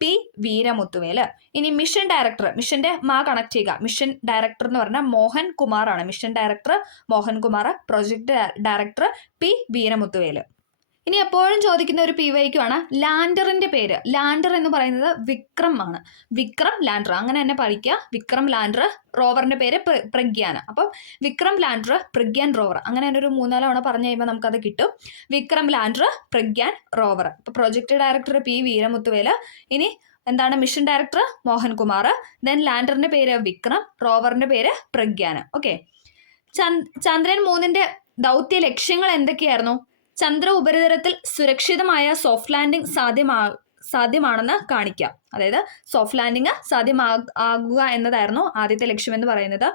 P Veeramuthuvel. ഇനി മിഷൻ ഡയറക്ടർ, മിഷന്റെ കണക്ട് ചെയ്യുക. മിഷൻ ഡയറക്ടർ എന്ന് പറഞ്ഞാൽ മോഹൻകുമാർ ആണ്. Mission director Mohankumar, project director P Veeramuthuvel. ഇനി എപ്പോഴും ചോദിക്കുന്ന ഒരു PYQ ആണ് ലാൻഡറിന്റെ പേര്. ലാൻഡർ എന്ന് പറയുന്നത് വിക്രം ആണ്. വിക്രം ലാൻഡർ അങ്ങനെ തന്നെ പഠിക്കുക. വിക്രം ലാൻഡർ, റോവറിന്റെ പേര് പ്രഗ്യാൻ. അപ്പം വിക്രം ലാൻഡർ, പ്രഗ്യാൻ റോവർ, അങ്ങനെ തന്നെ ഒരു 3-4 തവണ പറഞ്ഞു കഴിയുമ്പോൾ നമുക്കത് കിട്ടും. Vikram lander, Pragyan rover. ഇപ്പൊ പ്രൊജക്ട് ഡയറക്ടർ P വീരമുത്തുവേല്. ഇനി എന്താണ്? Mission director Mohankumar. ദെൻ ലാൻഡറിന്റെ പേര് വിക്രം, റോവറിന്റെ പേര് പ്രഗ്യാൻ. ഓക്കെ, ചന്ദ്രയാൻ 3 ദൗത്യ ലക്ഷ്യങ്ങൾ എന്തൊക്കെയായിരുന്നു? ചന്ദ്ര ഉപരിതലത്തിൽ സുരക്ഷിതമായ സോഫ്റ്റ് ലാൻഡിംഗ് സാധ്യമാണെന്ന് കാണിക്കുക. അതായത് സോഫ്റ്റ് ലാൻഡിംഗ് സാധ്യമാകുക എന്നതായിരുന്നു ആദ്യത്തെ ലക്ഷ്യം എന്ന് പറയുന്നത്.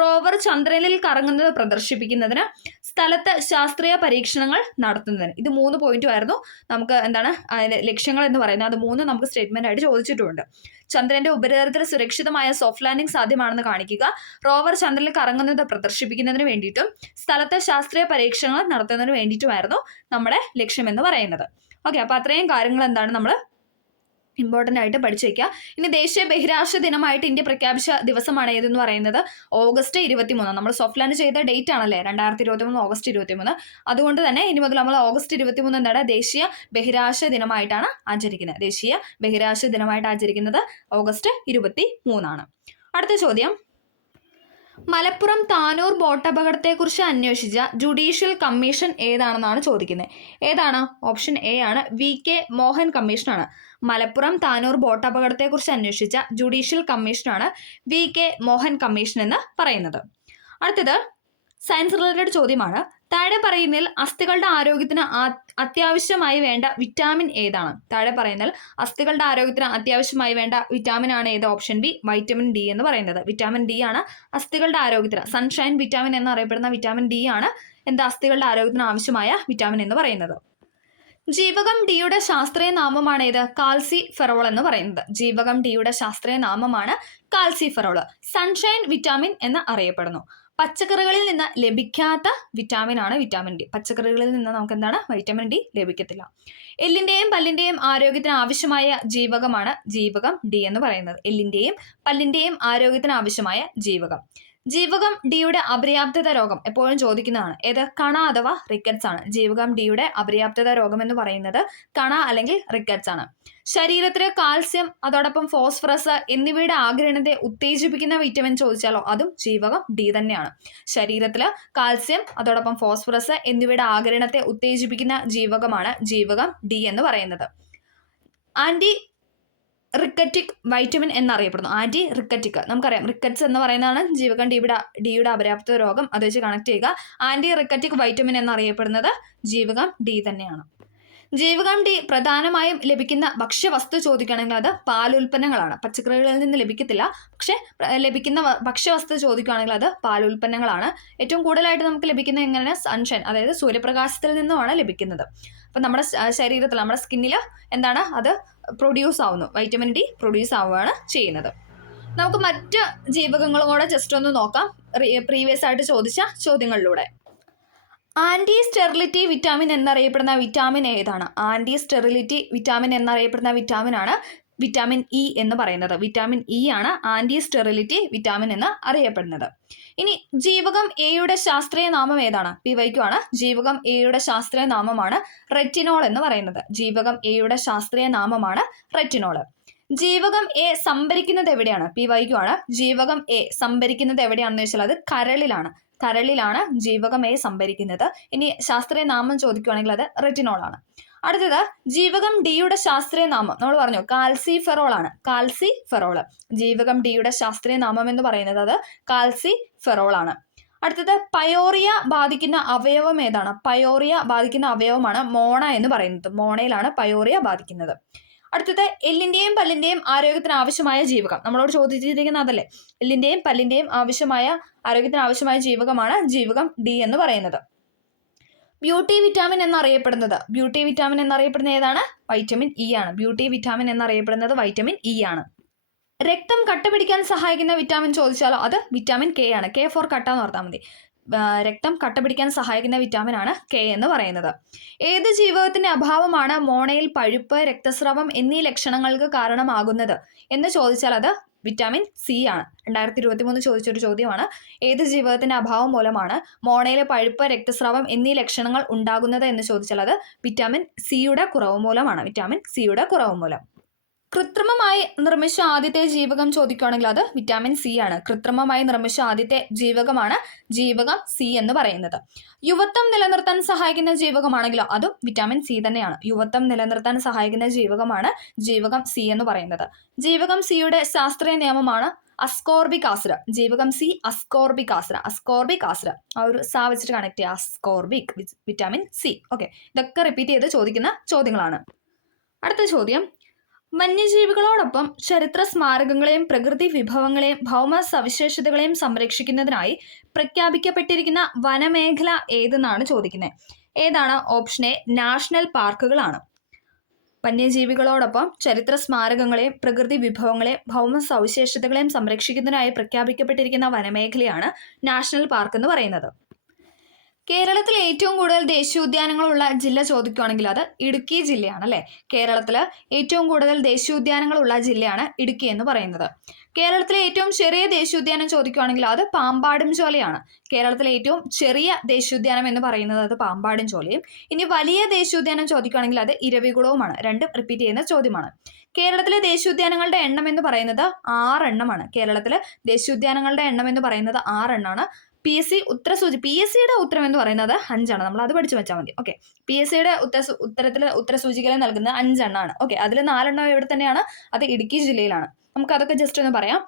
റോവർ ചന്ദ്രനിൽ കറങ്ങുന്നത് പ്രദർശിപ്പിക്കുന്നതിന്, സ്ഥലത്ത് ശാസ്ത്രീയ പരീക്ഷണങ്ങൾ നടത്തുന്നതിന്. ഇത് 3 പോയിന്റും ആയിരുന്നു നമുക്ക് എന്താണ് അതിന്റെ ലക്ഷ്യങ്ങൾ എന്ന് പറയുന്നത്. അത് 3 നമുക്ക് സ്റ്റേറ്റ്മെന്റ് ആയിട്ട് ചോദിച്ചിട്ടുണ്ട്. ചന്ദ്രന്റെ ഉപരിതലത്തിൽ സുരക്ഷിതമായ സോഫ്റ്റ് ലാൻഡിംഗ് സാധ്യമാണെന്ന് കാണിക്കുക, റോവർ ചന്ദ്രനിൽ കറങ്ങുന്നത് പ്രദർശിപ്പിക്കുന്നതിന് വേണ്ടിയിട്ടും സ്ഥലത്തെ ശാസ്ത്രീയ പരീക്ഷണങ്ങൾ നടത്തുന്നതിന് വേണ്ടിയിട്ടുമായിരുന്നു നമ്മുടെ ലക്ഷ്യം എന്ന് പറയുന്നത്. ഓക്കെ, അപ്പൊ അത്രയും കാര്യങ്ങൾ എന്താണ് നമ്മൾ ഇമ്പോർട്ടൻ്റ് ആയിട്ട് പഠിച്ചു വയ്ക്കുക. ഇനി ദേശീയ ബഹിരാകാശ ദിനമായിട്ട് ഇന്ത്യ പ്രഖ്യാപിച്ച ദിവസമാണ് ഏതെന്ന് പറയുന്നത് ഓഗസ്റ്റ് 23. നമ്മൾ സോഫ്റ്റ് ലാൻഡ് ചെയ്ത ഡേറ്റ് ആണല്ലേ 2023 ഓഗസ്റ്റ് 23. അതുകൊണ്ട് തന്നെ ഇനി മുതൽ നമ്മൾ ഓഗസ്റ്റ് 23 എന്താണ് ദേശീയ ബഹിരാകാശ ദിനമായിട്ടാണ് ആചരിക്കുന്നത്. ദേശീയ ബഹിരാകാശ ദിനമായിട്ട് ആചരിക്കുന്നത് ഓഗസ്റ്റ് 23 ആണ്. അടുത്ത ചോദ്യം, മലപ്പുറം താനൂർ ബോട്ടപകടത്തെക്കുറിച്ച് അന്വേഷിച്ച ജുഡീഷ്യൽ കമ്മീഷൻ ഏതാണെന്നാണ് ചോദിക്കുന്നത്. ഏതാണ്? ഓപ്ഷൻ എ ആണ്, VK മോഹൻ കമ്മീഷനാണ്. മലപ്പുറം താനൂർ ബോട്ടപകടത്തെക്കുറിച്ച് അന്വേഷിച്ച ജുഡീഷ്യൽ കമ്മീഷനാണ് VK മോഹൻ കമ്മീഷൻ എന്ന് പറയുന്നത്. അടുത്തത് സയൻസ് റിലേറ്റഡ് ചോദ്യമാണ്. താഴെ പറയുന്നതിൽ അസ്ഥികളുടെ ആരോഗ്യത്തിന് അത്യാവശ്യമായി വേണ്ട വിറ്റാമിൻ ഏതാണ്? താഴെ പറയുന്നതിൽ അസ്ഥികളുടെ ആരോഗ്യത്തിന് അത്യാവശ്യമായി വേണ്ട വിറ്റാമിൻ ആണ് ഏത്? ഓപ്ഷൻ ബി, വൈറ്റമിൻ ഡി എന്ന് പറയുന്നത്. വിറ്റാമിൻ ഡി ആണ് അസ്ഥികളുടെ ആരോഗ്യത്തിന്, സൺഷൈൻ വിറ്റാമിൻ എന്നറിയപ്പെടുന്ന വിറ്റാമിൻ ഡി ആണ് എന്താ അസ്ഥികളുടെ ആരോഗ്യത്തിന് ആവശ്യമായ വിറ്റാമിൻ എന്ന് പറയുന്നത്. ജീവകം ഡിയുടെ ശാസ്ത്രീയ നാമമാണ് ഏത്? കാൽസിഫെറോൾ എന്ന് പറയുന്നത്. ജീവകം ഡിയുടെ ശാസ്ത്രീയ നാമമാണ് കാൽസിഫെറോൾ. സൺഷൈൻ വിറ്റാമിൻ എന്ന് അറിയപ്പെടുന്നു. പച്ചക്കറികളിൽ നിന്ന് ലഭിക്കാത്ത വിറ്റാമിൻ ആണ് വിറ്റാമിൻ ഡി. പച്ചക്കറികളിൽ നിന്ന് നമുക്ക് എന്താണ്? Vitamin D ലഭിക്കത്തില്ല. എല്ലിന്റെയും പല്ലിന്റെയും ആരോഗ്യത്തിന് ആവശ്യമായ ജീവകമാണ് ജീവകം ഡി എന്ന് പറയുന്നത്. എല്ലിന്റെയും പല്ലിന്റെയും ആരോഗ്യത്തിന് ആവശ്യമായ ജീവകം. ജീവകം ഡിയുടെ അപര്യാപ്തത രോഗം എപ്പോഴും ചോദിക്കുന്നതാണ്. ഏത്? കണ അഥവാ റിക്കറ്റ്സ് ആണ്. ജീവകം ഡിയുടെ അപര്യാപ്തത രോഗം എന്ന് പറയുന്നത് കണ അല്ലെങ്കിൽ റിക്കറ്റ്സ് ആണ്. ശരീരത്തിലെ കാൽസ്യം അതോടൊപ്പം ഫോസ്ഫറസ് എന്നിവയുടെ ആഗിരണത്തെ ഉത്തേജിപ്പിക്കുന്ന വിറ്റമിൻ ചോദിച്ചാലോ അതും ജീവകം ഡി തന്നെയാണ്. ശരീരത്തില് കാൽസ്യം അതോടൊപ്പം ഫോസ്ഫറസ് എന്നിവയുടെ ആഗിരണത്തെ ഉത്തേജിപ്പിക്കുന്ന ജീവകമാണ് ജീവകം ഡി എന്ന് പറയുന്നത്. ആന്റി റിക്കറ്റിക് വൈറ്റമിൻ എന്നറിയപ്പെടുന്നു. ആന്റി റിക്കറ്റിക് നമുക്കറിയാം, റിക്കറ്റ്സ് എന്ന് പറയുന്നതാണ് ജീവകം ഡിയുടെ അപര്യാപ്ത രോഗം. അത് വെച്ച് കണക്ട് ചെയ്യുക. ആന്റി റിക്കറ്റിക് വൈറ്റമിൻ എന്നറിയപ്പെടുന്നത് ജീവകം ഡി തന്നെയാണ്. ജീവകം ഡി പ്രധാനമായും ലഭിക്കുന്ന ഭക്ഷ്യവസ്തു ചോദിക്കുകയാണെങ്കിൽ അത് പാലുൽപ്പന്നങ്ങളാണ്. പച്ചക്കറികളിൽ നിന്ന് ലഭിക്കത്തില്ല, പക്ഷെ ലഭിക്കുന്ന ഭക്ഷ്യവസ്തു ചോദിക്കുകയാണെങ്കിൽ അത് പാലുൽപ്പന്നങ്ങളാണ്. ഏറ്റവും കൂടുതലായിട്ട് നമുക്ക് ലഭിക്കുന്നത് എങ്ങനെയാണ്? സൺഷൈൻ, അതായത് സൂര്യപ്രകാശത്തിൽ നിന്നുമാണ് ലഭിക്കുന്നത്. അപ്പം നമ്മുടെ ശരീരത്തിൽ, നമ്മുടെ സ്കിന്നിൽ എന്താണ് അത് പ്രൊഡ്യൂസ് ആവുന്നു, വൈറ്റമിൻ ഡി പ്രൊഡ്യൂസ് ആവുകയാണ് ചെയ്യുന്നത്. നമുക്ക് മറ്റ് ജീവകങ്ങളും കൂടെ ജസ്റ്റ് ഒന്ന് നോക്കാം പ്രീവിയസ് ആയിട്ട് ചോദിച്ച ചോദ്യങ്ങളിലൂടെ. ആന്റി സ്റ്റെറിലിറ്റി വിറ്റാമിൻ എന്നറിയപ്പെടുന്ന വിറ്റാമിൻ ഏതാണ്? ആന്റി സ്റ്റെറിലിറ്റി വിറ്റാമിൻ എന്നറിയപ്പെടുന്ന വിറ്റാമിനാണ് വിറ്റാമിൻ ഇ എന്ന് പറയുന്നത്. വിറ്റാമിൻ ഇ ആണ് ആന്റി സ്റ്റെറിലിറ്റി വിറ്റാമിൻ എന്ന് അറിയപ്പെടുന്നത്. ഇനി ജീവകം എയുടെ ശാസ്ത്രീയ നാമം ഏതാണ്? PYQ ആണ്. ജീവകം എയുടെ ശാസ്ത്രീയ നാമമാണ് റെറ്റിനോൾ എന്ന് പറയുന്നത്. ജീവകം എയുടെ ശാസ്ത്രീയ നാമമാണ് റെറ്റിനോൾ. ജീവകം എ സംഭരിക്കുന്നത് എവിടെയാണ്? PYQ ആണ്. ജീവകം എ സംഭരിക്കുന്നത് എവിടെയാണെന്ന് വെച്ചാൽ അത് കരളിലാണ് ജീവകം എ സംഭരിക്കുന്നത്. ഇനി ശാസ്ത്രീയ നാമം ചോദിക്കുകയാണെങ്കിൽ അത് റെറ്റിനോൾ ആണ്. അടുത്തത് ജീവകം ഡിയുടെ ശാസ്ത്രീയ നാമം നമ്മൾ പറഞ്ഞു കാൽസിഫെറോൾ ആണ്. കാൽസിഫെറോൾ ജീവകം ഡിയുടെ ശാസ്ത്രീയ നാമം എന്ന് പറയുന്നത് അത് കാൽസിഫെറോൾ ആണ്. അടുത്തത് പയോറിയ ബാധിക്കുന്ന അവയവം ഏതാണ്? പയോറിയ ബാധിക്കുന്ന അവയവമാണ് മോണ എന്ന് പറയുന്നത്. മോണയിലാണ് പയോറിയ ബാധിക്കുന്നത്. അടുത്തത് എല്ലിന്റെയും പല്ലിന്റെയും ആരോഗ്യത്തിന് ആവശ്യമായ ജീവകം. നമ്മളോട് ചോദിച്ചിരിക്കുന്ന അതല്ലേ, എല്ലിന്റെയും പല്ലിന്റെയും ആരോഗ്യത്തിന് ആവശ്യമായ ജീവകമാണ് ജീവകം ഡി എന്ന് പറയുന്നത്. ബ്യൂട്ടി വിറ്റാമിൻ എന്നറിയപ്പെടുന്നത് ഏതാണ്? വൈറ്റമിൻ ഇ ആണ്. ബ്യൂട്ടി വിറ്റാമിൻ എന്നറിയപ്പെടുന്നത് വൈറ്റമിൻ ഇ ആണ്. രക്തം കട്ട പിടിക്കാൻ സഹായിക്കുന്ന വിറ്റാമിൻ ചോദിച്ചാലോ അത് വിറ്റാമിൻ കെ ആണ്. K ഫോർ കട്ട എന്ന് ഓർത്താൽ മതി. രക്തം കട്ട പിടിക്കാൻ സഹായിക്കുന്ന വിറ്റാമിൻ ആണ് K എന്ന് പറയുന്നത്. ഏത് ജീവകത്തിന്റെ അഭാവമാണ് മോണയിൽ പഴുപ്പ്, രക്തസ്രാവം എന്നീ ലക്ഷണങ്ങൾക്ക് കാരണമാകുന്നത് എന്ന് ചോദിച്ചാൽ അത് വിറ്റാമിൻ സി ആണ്. 2023 ചോദിച്ചൊരു ചോദ്യമാണ്. ഏത് ജീവകത്തിന്റെ അഭാവം മൂലമാണ് മോണയിലെ പഴുപ്പ്, രക്തസ്രാവം എന്നീ ലക്ഷണങ്ങൾ ഉണ്ടാകുന്നത് എന്ന് ചോദിച്ചാൽ അത് വിറ്റാമിൻ സിയുടെ കുറവ് മൂലമാണ്. വിറ്റാമിൻ സിയുടെ കുറവ് മൂലം. കൃത്രിമമായി നിർമ്മിച്ച ആദ്യത്തെ ജീവകം ചോദിക്കുകയാണെങ്കിൽ അത് വിറ്റാമിൻ സി ആണ്. കൃത്രിമമായി നിർമ്മിച്ച ആദ്യത്തെ ജീവകമാണ് ജീവകം സി എന്ന് പറയുന്നത്. യുവത്വം നിലനിർത്താൻ സഹായിക്കുന്ന ജീവകമാണെങ്കിലോ അതും വിറ്റാമിൻ സി തന്നെയാണ്. യുവത്വം നിലനിർത്താൻ സഹായിക്കുന്ന ജീവകമാണ് ജീവകം സി എന്ന് പറയുന്നത്. ജീവകം സിയുടെ ശാസ്ത്രീയ നിയമമാണ് അസ്കോർബിക് ആസിഡ്. ജീവകം സി അസ്കോർബിക് ആസിഡ് ആ ഒരു സാ വെച്ചിട്ട് കണക്ട് ചെയ്യുക. Ascorbic vitamin C. ഓക്കെ, ഇതൊക്കെ റിപ്പീറ്റ് ചെയ്ത് ചോദിക്കുന്ന ചോദ്യങ്ങളാണ്. അടുത്ത ചോദ്യം, വന്യജീവികളോടൊപ്പം ചരിത്ര സ്മാരകങ്ങളെയും പ്രകൃതി വിഭവങ്ങളെയും ഭൗമ സവിശേഷതകളെയും സംരക്ഷിക്കുന്നതിനായി പ്രഖ്യാപിക്കപ്പെട്ടിരിക്കുന്ന വനമേഖല ഏതെന്നാണ് ചോദിക്കുന്നത്. ഏതാണ്? ഓപ്ഷൻ എ നാഷണൽ പാർക്കുകളാണ്. വന്യജീവികളോടൊപ്പം ചരിത്ര സ്മാരകങ്ങളെയും പ്രകൃതി വിഭവങ്ങളെയും ഭൗമ സവിശേഷതകളെയും സംരക്ഷിക്കുന്നതിനായി പ്രഖ്യാപിക്കപ്പെട്ടിരിക്കുന്ന വനമേഖലയാണ് നാഷണൽ പാർക്ക് എന്ന് പറയുന്നത്. കേരളത്തിൽ ഏറ്റവും കൂടുതൽ ദേശീയോദ്യാനങ്ങളുള്ള ജില്ല ചോദിക്കുകയാണെങ്കിൽ അത് ഇടുക്കി ജില്ലയാണ് അല്ലേ. കേരളത്തിൽ ഏറ്റവും കൂടുതൽ ദേശീയോദ്യാനങ്ങളുള്ള ജില്ലയാണ് ഇടുക്കി എന്ന് പറയുന്നത്. കേരളത്തിലെ ഏറ്റവും ചെറിയ ദേശീയോദ്യാനം ചോദിക്കുകയാണെങ്കിൽ അത് പാമ്പാടും ചോലയാണ്. കേരളത്തിലെ ഏറ്റവും ചെറിയ ദേശീയോദ്യാനം എന്ന് പറയുന്നത് അത് പാമ്പാടും ചോലയും. ഇനി വലിയ ദേശീയോദ്യാനം ചോദിക്കുകയാണെങ്കിൽ അത് ഇരവികുളവുമാണ്. രണ്ടും റിപ്പീറ്റ് ചെയ്യുന്ന ചോദ്യമാണ്. കേരളത്തിലെ ദേശീയോദ്യാനങ്ങളുടെ എണ്ണം എന്ന് പറയുന്നത് 6 എണ്ണമാണ്. കേരളത്തിലെ ദേശീയോദ്യാനങ്ങളുടെ എണ്ണം എന്ന് പറയുന്നത് 6 എണ്ണമാണ്. പി എസ് സിയുടെ ഉത്തരം എന്ന് പറയുന്നത് 5 ആണ്. നമ്മൾ അത് പഠിച്ചു വെച്ചാൽ മതി. ഓക്കെ, പി എസ് സിയുടെ ഉത്തരസൂചികയിൽ നൽകുന്നത് 5 എണ്ണമാണ്. ഓക്കെ, അതിൽ 4 എണ്ണം എവിടെ തന്നെയാണ്? അത് ഇടുക്കി ജില്ലയിലാണ്. നമുക്ക് അതൊക്കെ ജസ്റ്റ് ഒന്ന് പറയാം.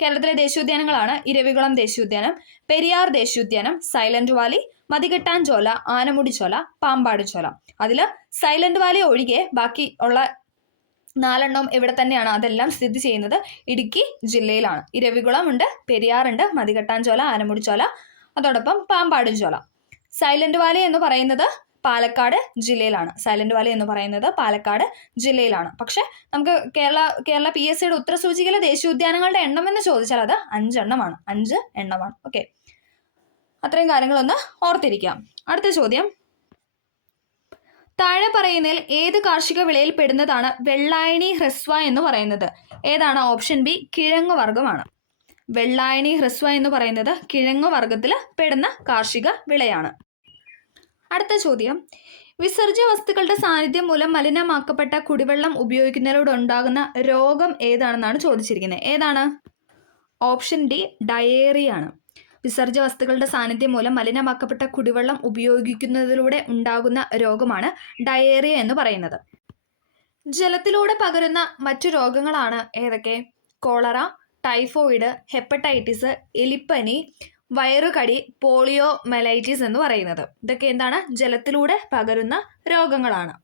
കേരളത്തിലെ ദേശീയോദ്യാനങ്ങളാണ് ഇരവികുളം ദേശീയോദ്യാനം, പെരിയാർ ദേശീയോദ്യാനം, സൈലന്റ് വാലി, മതികെട്ടാൻ ചോല, ആനമുടി ചോല, പാമ്പാട് ചോല. അതിൽ സൈലന്റ് വാലി ഒഴികെ ബാക്കി ഉള്ള 4 എണ്ണം എവിടെ തന്നെയാണ്? അതെല്ലാം സ്ഥിതി ചെയ്യുന്നത് ഇടുക്കി ജില്ലയിലാണ്. ഇരവികുളം ഉണ്ട്, പെരിയാറുണ്ട്, മതികെട്ടാൻ ചോല, ആനമുടി ചോല, അതോടൊപ്പം പാമ്പാടും ചോല. സൈലന്റ് വാലി എന്ന് പറയുന്നത് പാലക്കാട് ജില്ലയിലാണ്. സൈലന്റ് വാലി എന്ന് പറയുന്നത് പാലക്കാട് ജില്ലയിലാണ്. പക്ഷെ നമുക്ക് കേരള പി എസ് സിയുടെ ഉത്തരസൂചികയിലെ ദേശീയോദ്യാനങ്ങളുടെ എണ്ണം എന്ന് ചോദിച്ചാൽ അത് 5 എണ്ണമാണ്. 5 എണ്ണമാണ്. ഓക്കെ, അത്രയും കാര്യങ്ങളൊന്ന് ഓർത്തിരിക്കാം. അടുത്ത ചോദ്യം, താഴെ പറയുന്നതിൽ ഏത് കാർഷിക വിളയിൽ പെടുന്നതാണ് വെള്ളായണി ഹ്രസ്വ എന്ന് പറയുന്നത്? ഏതാണ്? ഓപ്ഷൻ ബി കിഴങ്ങു വർഗ്ഗമാണ്. വെള്ളായണി ഹ്രസ്വ എന്ന് പറയുന്നത് കിഴങ്ങു വർഗ്ഗത്തിൽ പെടുന്ന കാർഷിക വിളയാണ്. അടുത്ത ചോദ്യം, വിസർജ്യ വസ്തുക്കളുടെ സാന്നിധ്യം മൂലം മലിനമാക്കപ്പെട്ട കുടിവെള്ളം ഉപയോഗിക്കുന്നതിലൂടെ ഉണ്ടാകുന്ന രോഗം ഏതാണെന്നാണ് ചോദിച്ചിരിക്കുന്നത്. ഏതാണ്? ഓപ്ഷൻ ഡി ഡയേറിയ ആണ്. വിസർജ്യ വസ്തുക്കളുടെ സാന്നിധ്യം മൂലം മലിനമാക്കപ്പെട്ട കുടിവെള്ളം ഉപയോഗിക്കുന്നതിലൂടെ ഉണ്ടാകുന്ന രോഗമാണ് ഡയേറിയ എന്ന് പറയുന്നത്. ജലത്തിലൂടെ പകരുന്ന മറ്റു രോഗങ്ങളാണ് ഏതൊക്കെ? കോളറ, ടൈഫോയിഡ്, ഹെപ്പറ്റൈറ്റിസ്, എലിപ്പനി, വയറുകടി, പോളിയോ മൈലൈറ്റിസ് എന്ന് പറയുന്നത്. ഇതൊക്കെ എന്താണ്? ജലത്തിലൂടെ പകരുന്ന രോഗങ്ങളാണ്.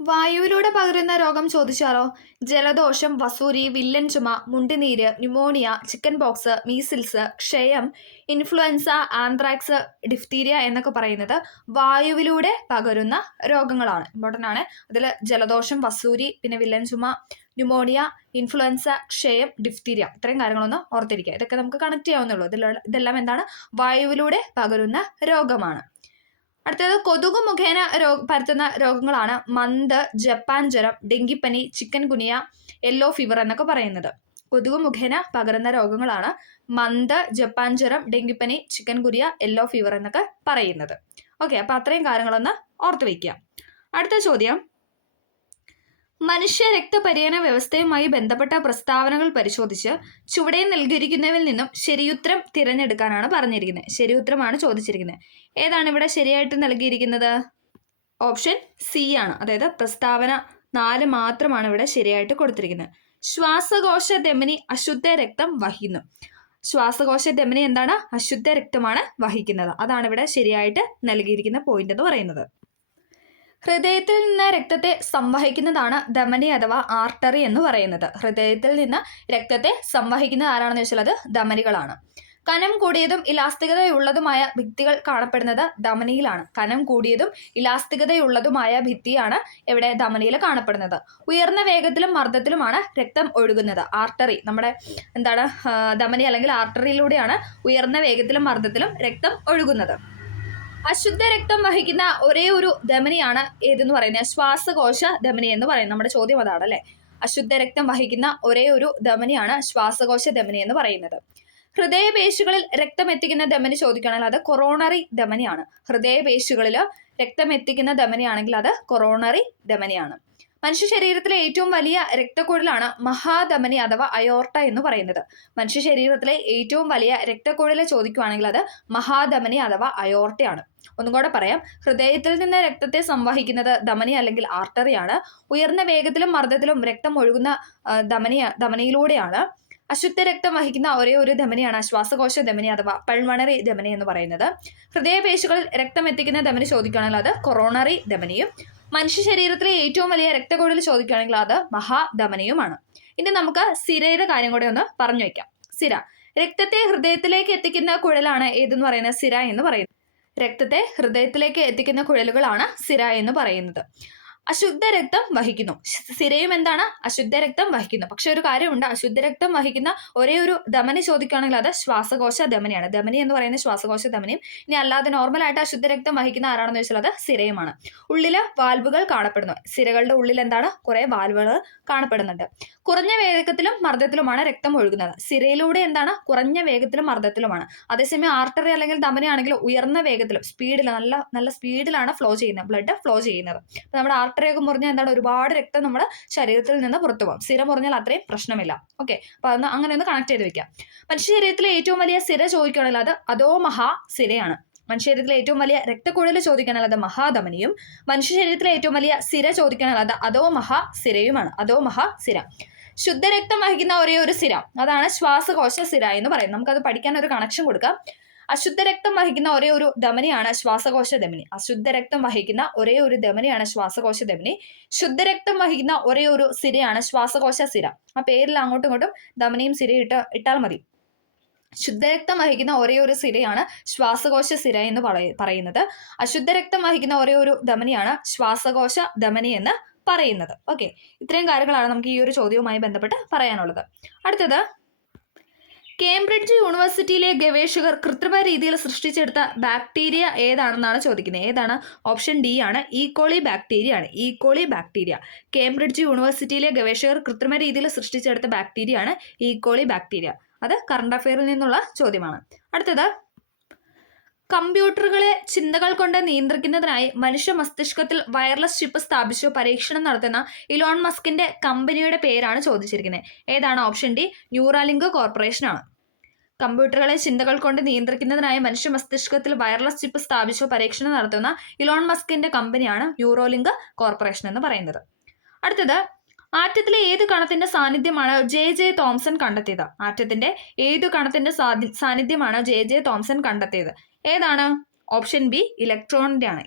വായുവിലൂടെ പകരുന്ന രോഗം ചോദിച്ചാലോ? ജലദോഷം, വസൂരി, വില്ലൻ ചുമ, മുണ്ടിനീര്, ന്യൂമോണിയ, ചിക്കൻ പോക്സ്, മീസിൽസ്, ക്ഷയം, ഇൻഫ്ലുവൻസ, ആന്ത്രാക്സ്, ഡിഫ്തീരിയ എന്നൊക്കെ പറയുന്നത് വായുവിലൂടെ പകരുന്ന രോഗങ്ങളാണ്. ഇമ്പോർട്ടൻ്റ് ആണ്. അതിൽ ജലദോഷം, വസൂരി, പിന്നെ വില്ലൻ ചുമ, ന്യൂമോണിയ, ഇൻഫ്ലുവൻസ, ക്ഷയം, ഡിഫ്തീരിയ, ഇത്രയും കാര്യങ്ങളൊന്ന് ഓർത്തിരിക്കുക. ഇതൊക്കെ നമുക്ക് കണക്ട് ചെയ്യാവുന്നുള്ളൂ. ഇതെല്ലാം എന്താണ്? വായുവിലൂടെ പകരുന്ന രോഗമാണ്. അടുത്തത് കൊതുക് മുഖേന പരത്തുന്ന രോഗങ്ങളാണ് മന്ത്, ജപ്പാൻ ജ്വരം, ഡെങ്കിപ്പനി, ചിക്കൻ ഗുനിയ, യെല്ലോ ഫീവർ എന്നൊക്കെ പറയുന്നത്. കൊതുക് മുഖേന പകരുന്ന രോഗങ്ങളാണ് മന്ത്, ജപ്പാൻ ജ്വരം, ഡെങ്കിപ്പനി, ചിക്കൻ ഗുനിയ, യെല്ലോ ഫീവർ എന്നൊക്കെ പറയുന്നത്. ഓക്കെ, അപ്പോൾ അത്രയും കാര്യങ്ങളൊന്ന് ഓർത്ത് വയ്ക്കുക. അടുത്ത ചോദ്യം, മനുഷ്യ രക്തപര്യന വ്യവസ്ഥയുമായി ബന്ധപ്പെട്ട പ്രസ്താവനകൾ പരിശോധിച്ച് ചുവടെ നൽകിയിരിക്കുന്നവയിൽ നിന്നും ശരിയുത്തരം തിരഞ്ഞെടുക്കാനാണ് പറഞ്ഞിരിക്കുന്നത്. ശരിയുത്തരമാണ് ചോദിച്ചിരിക്കുന്നത്. ഏതാണ് ഇവിടെ ശരിയായിട്ട് നൽകിയിരിക്കുന്നത്? ഓപ്ഷൻ സി ആണ്. അതായത് പ്രസ്താവന 4 മാത്രമാണ് ഇവിടെ ശരിയായിട്ട് കൊടുത്തിരിക്കുന്നത്. ശ്വാസകോശ ധമനി അശുദ്ധ രക്തം വഹിക്കുന്നു. ശ്വാസകോശ ധമനി എന്താണ്? അശുദ്ധ രക്തമാണ് വഹിക്കുന്നത്. അതാണ് ഇവിടെ ശരിയായിട്ട് നൽകിയിരിക്കുന്ന പോയിന്റ് എന്ന് പറയുന്നത്. ഹൃദയത്തിൽ നിന്ന് രക്തത്തെ സംവഹിക്കുന്നതാണ് ധമനി അഥവാ ആർട്ടറി എന്ന് പറയുന്നത്. ഹൃദയത്തിൽ നിന്ന് രക്തത്തെ സംവഹിക്കുന്നത് ആരാണെന്ന് വെച്ചാൽ അത് ധമനികളാണ്. കനം കൂടിയതും ഇലാസ്തികതയുള്ളതുമായ ഭിത്തികൾ കാണപ്പെടുന്നത് ധമനിയിലാണ്. കനം കൂടിയതും ഇലാസ്തികതയുള്ളതുമായ ഭിത്തിയാണ് എവിടെ? ധമനിയിൽ കാണപ്പെടുന്നത്. ഉയർന്ന വേഗത്തിലും മർദ്ദത്തിലുമാണ് രക്തം ഒഴുകുന്നത്. ആർട്ടറി നമ്മുടെ എന്താണ്? ധമനി അല്ലെങ്കിൽ ആർട്ടറിയിലൂടെയാണ് ഉയർന്ന വേഗത്തിലും മർദ്ദത്തിലും രക്തം ഒഴുകുന്നത്. അശുദ്ധ രക്തം വഹിക്കുന്ന ഒരേ ഒരു ധമനിയാണ് ഏതെന്ന് പറയുന്നത്? ശ്വാസകോശ ധമനി എന്ന് പറയുന്നത്. നമ്മുടെ ചോദ്യം അതാണ് അല്ലെ. അശുദ്ധ രക്തം വഹിക്കുന്ന ഒരേ ഒരു ധമനിയാണ് ശ്വാസകോശ ധമനി എന്ന് പറയുന്നത്. ഹൃദയപേശികളിൽ രക്തം എത്തിക്കുന്ന ധമനി ചോദിക്കുകയാണെങ്കിൽ അത് കൊറോണറി ധമനിയാണ്. ഹൃദയപേശികളിൽ രക്തം എത്തിക്കുന്ന ധമനിയാണെങ്കിൽ അത് കൊറോണറി ധമനിയാണ്. മനുഷ്യ ശരീരത്തിലെ ഏറ്റവും വലിയ രക്തക്കുഴലാണ് മഹാധമനി അഥവാ അയോർട്ട എന്ന് പറയുന്നത്. മനുഷ്യ ശരീരത്തിലെ ഏറ്റവും വലിയ രക്തക്കുഴല് ചോദിക്കുകയാണെങ്കിൽ അത് മഹാധമനി അഥവാ അയോർട്ടയാണ്. ഒന്നും കൂടെ പറയാം. ഹൃദയത്തിൽ നിന്ന് രക്തത്തെ സംവഹിക്കുന്നത് ധമനി അല്ലെങ്കിൽ ആർട്ടറിയാണ്. ഉയർന്ന വേഗത്തിലും മർദ്ദത്തിലും രക്തം ഒഴുകുന്ന ധമനിയിലൂടെയാണ്. അശുദ്ധ രക്തം വഹിക്കുന്ന ഒരേ ഒരു ധമനിയാണ് ശ്വാസകോശ ധമനി അഥവാ പൾമണറി ധമനി എന്ന് പറയുന്നത്. ഹൃദയപേശികളിൽ രക്തം എത്തിക്കുന്ന ധമനി ചോദിക്കുകയാണെങ്കിൽ അത് കൊറോണറി ധമനിയും. മനുഷ്യ ശരീരത്തിലെ ഏറ്റവും വലിയ രക്തക്കുഴൽ ചോദിക്കുകയാണെങ്കിൽ അത് മഹാധമനിയുമാണ്. ഇനി നമുക്ക് സിരയുടെ കാര്യം കൂടെ ഒന്ന് പറഞ്ഞു വയ്ക്കാം. സിര രക്തത്തെ ഹൃദയത്തിലേക്ക് എത്തിക്കുന്ന കുഴലാണ് ഏതെന്ന് പറയുന്നത്? സിര എന്ന് പറയുന്നത്. രക്തത്തെ ഹൃദയത്തിലേക്ക് എത്തിക്കുന്ന കുഴലുകളാണ് സിര എന്ന് പറയുന്നത്. അശുദ്ധ രക്തം വഹിക്കുന്നു. സിരയും എന്താണ്? അശുദ്ധ രക്തം വഹിക്കുന്നു. പക്ഷെ ഒരു കാര്യമുണ്ട്, അശുദ്ധ രക്തം വഹിക്കുന്ന ഒരേ ഒരു ധമനി ചോദിക്കുകയാണെങ്കിൽ അത് ശ്വാസകോശ ധമനിയാണ്. ധമനി എന്ന് പറയുന്നത് ശ്വാസകോശ ധമനിയും. ഇനി അല്ലാതെ നോർമലായിട്ട് അശുദ്ധ രക്തം വഹിക്കുന്ന ആരാണെന്ന് വെച്ചാൽ അത് സിരയുമാണ്. ഉള്ളില് വാൽവുകൾ കാണപ്പെടുന്നു. സിരകളുടെ ഉള്ളിൽ എന്താണ്? കുറെ വാൽവുകൾ കാണപ്പെടുന്നുണ്ട്. കുറഞ്ഞ വേഗത്തിലും മർദ്ദത്തിലുമാണ് രക്തം ഒഴുകുന്നത്. സിരയിലൂടെ എന്താണ്? കുറഞ്ഞ വേഗത്തിലും മർദ്ദത്തിലുമാണ്. അതേസമയം ആർട്ടറി അല്ലെങ്കിൽ ധമനി ആണെങ്കിൽ ഉയർന്ന വേഗത്തിലും സ്പീഡിൽ നല്ല സ്പീഡിലാണ് ഫ്ലോ ചെയ്യുന്നത്, ബ്ലഡ് ഫ്ലോ ചെയ്യുന്നത്. നമ്മുടെ ആർട്ടറിയൊക്കെ മുറിഞ്ഞാൽ എന്താണ് ഒരുപാട് രക്തം നമ്മുടെ ശരീരത്തിൽ നിന്ന് പുറത്തു പോകും. സിര മുറിഞ്ഞാൽ അത്രയും പ്രശ്നമില്ല. ഓക്കെ, അപ്പൊ അതൊന്ന് അങ്ങനെ ഒന്ന് കണക്ട് ചെയ്ത് വെക്കാം. മനുഷ്യ ശരീരത്തിലെ ഏറ്റവും വലിയ സിര ചോദിക്കുകയാണെങ്കിൽ അത് അധോമഹാസിരയാണ്. മനുഷ്യ ശരീരത്തിലെ ഏറ്റവും വലിയ രക്തക്കുഴൽ ചോദിക്കുകയാണെങ്കിൽ അത് മഹാധമനിയും, മനുഷ്യ ശരീരത്തിലെ ഏറ്റവും വലിയ സിര ചോദിക്കുകയാണെങ്കിൽ അത് അധോമഹാസിരയുമാണ്. അധോമഹാസിര. ശുദ്ധരക്തം വഹിക്കുന്ന ഒരേ ഒരു സിര, അതാണ് ശ്വാസകോശ സിര എന്ന് പറയുന്നത്. നമുക്കത് പഠിക്കാൻ ഒരു കണക്ഷൻ കൊടുക്കാം. അശുദ്ധരക്തം വഹിക്കുന്ന ഒരേ ഒരു ധമനിയാണ് ശ്വാസകോശ ധമനി. അശുദ്ധരക്തം വഹിക്കുന്ന ഒരേ ഒരു ധമനിയാണ് ശ്വാസകോശ ധമനി. ശുദ്ധരക്തം വഹിക്കുന്ന ഒരേ ഒരു സിരയാണ് ശ്വാസകോശ സിര. ആ പേരിൽ അങ്ങോട്ടും ഇങ്ങോട്ടും ധമനിയും സിരയും ഇട്ടാൽ മതി. ശുദ്ധരക്തം വഹിക്കുന്ന ഒരേ ഒരു സിരയാണ് ശ്വാസകോശ സിര എന്ന് പറയുന്നത്. അശുദ്ധരക്തം വഹിക്കുന്ന ഒരേ ഒരു ധമനിയാണ് ശ്വാസകോശ ധമനി എന്ന് പറയുന്നത്. ഓക്കെ, ഇത്രയും കാര്യങ്ങളാണ് നമുക്ക് ഈ ഒരു ചോദ്യവുമായി ബന്ധപ്പെട്ട് പറയാനുള്ളത്. അടുത്തത്, കേംബ്രിഡ്ജ് യൂണിവേഴ്സിറ്റിയിലെ ഗവേഷകർ കൃത്രിമ രീതിയിൽ സൃഷ്ടിച്ചെടുത്ത ബാക്ടീരിയ ഏതാണെന്നാണ് ചോദിക്കുന്നത്. ഏതാണ്? ഓപ്ഷൻ ഡി ആണ്, ഈക്കോളി ബാക്ടീരിയ ആണ്. E. coli bacteria. കേംബ്രിഡ്ജ് യൂണിവേഴ്സിറ്റിയിലെ ഗവേഷകർ കൃത്രിമ രീതിയിൽ സൃഷ്ടിച്ചെടുത്ത ബാക്ടീരിയ ആണ് ഈക്കോളി ബാക്ടീരിയ. അത് കറണ്ട് അഫെയറിൽ നിന്നുള്ള ചോദ്യമാണ്. അടുത്തത്, കമ്പ്യൂട്ടറുകളെ ചിന്തകൾ കൊണ്ട് നിയന്ത്രിക്കുന്നതിനായി മനുഷ്യ മസ്തിഷ്കത്തിൽ വയർലെസ് ചിപ്പ് സ്ഥാപിച്ചു പരീക്ഷണം നടത്തുന്ന ഇലോൺ മസ്കിന്റെ കമ്പനിയുടെ പേരാണ് ചോദിച്ചിരിക്കുന്നത്. ഏതാണ്? ഓപ്ഷൻ ഡി, ന്യൂറാലിങ്ക് കോർപ്പറേഷൻ ആണ്. കമ്പ്യൂട്ടറുകളെ ചിന്തകൾ കൊണ്ട് നിയന്ത്രിക്കുന്നതിനായി മനുഷ്യ മസ്തിഷ്കത്തിൽ വയർലെസ് ചിപ്പ് സ്ഥാപിച്ചു പരീക്ഷണം നടത്തുന്ന ഇലോൺ മസ്കിന്റെ കമ്പനിയാണ് ന്യൂറോലിങ്ക് കോർപ്പറേഷൻ എന്ന് പറയുന്നത്. അടുത്തത്, ആറ്റത്തിലെ ഏത് കണത്തിന്റെ സാന്നിധ്യമാണ് ജെ തോംസൺ കണ്ടെത്തിയത്? ആറ്റത്തിന്റെ ഏതു കണത്തിന്റെ സാന്നിധ്യമാണ് ജെ തോംസൺ കണ്ടെത്തിയത്? ഏതാണ്? ഓപ്ഷൻ ബി, ഇലക്ട്രോണിന്റെ ആണ്.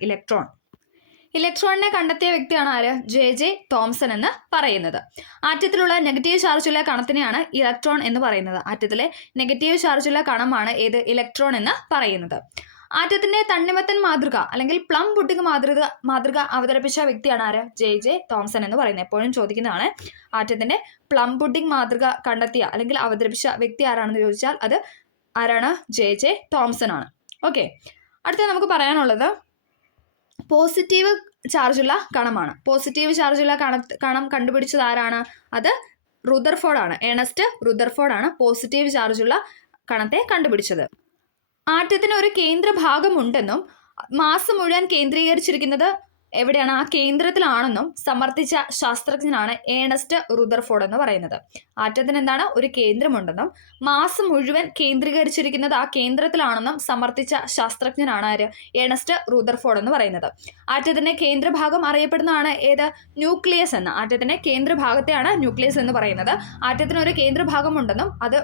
ഇലക്ട്രോണിനെ കണ്ടെത്തിയ വ്യക്തിയാണ് ആര്? ജെ തോംസൺ എന്ന് പറയുന്നത്. ആറ്റത്തിലുള്ള നെഗറ്റീവ് ചാർജുള്ള കണത്തിനെയാണ് ഇലക്ട്രോൺ എന്ന് പറയുന്നത്. ആറ്റത്തിലെ നെഗറ്റീവ് ചാർജുള്ള കണമാണ് ഏത്? ഇലക്ട്രോൺ എന്ന് പറയുന്നത്. ആറ്റത്തിന്റെ തണ്ണിമത്തൻ മാതൃക അല്ലെങ്കിൽ പ്ലം പുഡിംഗ് മാതൃക അവതരിപ്പിച്ച വ്യക്തിയാണ് ആര്? ജെ തോംസൺ എന്ന് പറയുന്നത്. എപ്പോഴും ചോദിക്കുന്നതാണ്. ആറ്റത്തിന്റെ പ്ലം പുഡിംഗ് മാതൃക കണ്ടെത്തിയ അല്ലെങ്കിൽ അവതരിപ്പിച്ച വ്യക്തി ആരാണെന്ന് ചോദിച്ചാൽ അത് ആരാണ്? ജെ തോംസൺ ആണ്. ഓക്കെ, അടുത്ത നമുക്ക് പറയാനുള്ളത് പോസിറ്റീവ് ചാർജുള്ള കണമാണ്. പോസിറ്റീവ് ചാർജുള്ള കണം കണ്ടുപിടിച്ചത് ആരാണ്? അത് റുദർഫോർഡ് ആണ്. ഏണസ്റ്റ് റുദർഫോർഡ് ആണ് പോസിറ്റീവ് ചാർജുള്ള കണത്തെ കണ്ടുപിടിച്ചത്. ആറ്റത്തിന് ഒരു കേന്ദ്ര ഭാഗമുണ്ടെന്നും മാസ് മുഴുവൻ കേന്ദ്രീകരിച്ചിരിക്കുന്നത് എവിടെയാണ്? ആ കേന്ദ്രത്തിലാണെന്നും സമർത്ഥിച്ച ശാസ്ത്രജ്ഞനാണ് ഏണസ്റ്റ് റുദർഫോർഡ് എന്ന് പറയുന്നത്. ആറ്റത്തിന് എന്താണ്? ഒരു കേന്ദ്രമുണ്ടെന്നും മാസ് മുഴുവൻ കേന്ദ്രീകരിച്ചിരിക്കുന്നത് ആ കേന്ദ്രത്തിലാണെന്നും സമർത്ഥിച്ച ശാസ്ത്രജ്ഞനാണ് ആര്? ഏണസ്റ്റ് റുദർഫോർഡ് എന്ന് പറയുന്നത്. ആറ്റത്തിന്റെ കേന്ദ്രഭാഗം അറിയപ്പെടുന്നതാണ് ഏത്? ന്യൂക്ലിയസ് എന്ന്. ആറ്റത്തിന്റെ കേന്ദ്രഭാഗത്തെയാണ് ന്യൂക്ലിയസ് എന്ന് പറയുന്നത്. ആറ്റത്തിന് ഒരു കേന്ദ്രഭാഗമുണ്ടെന്നും അത്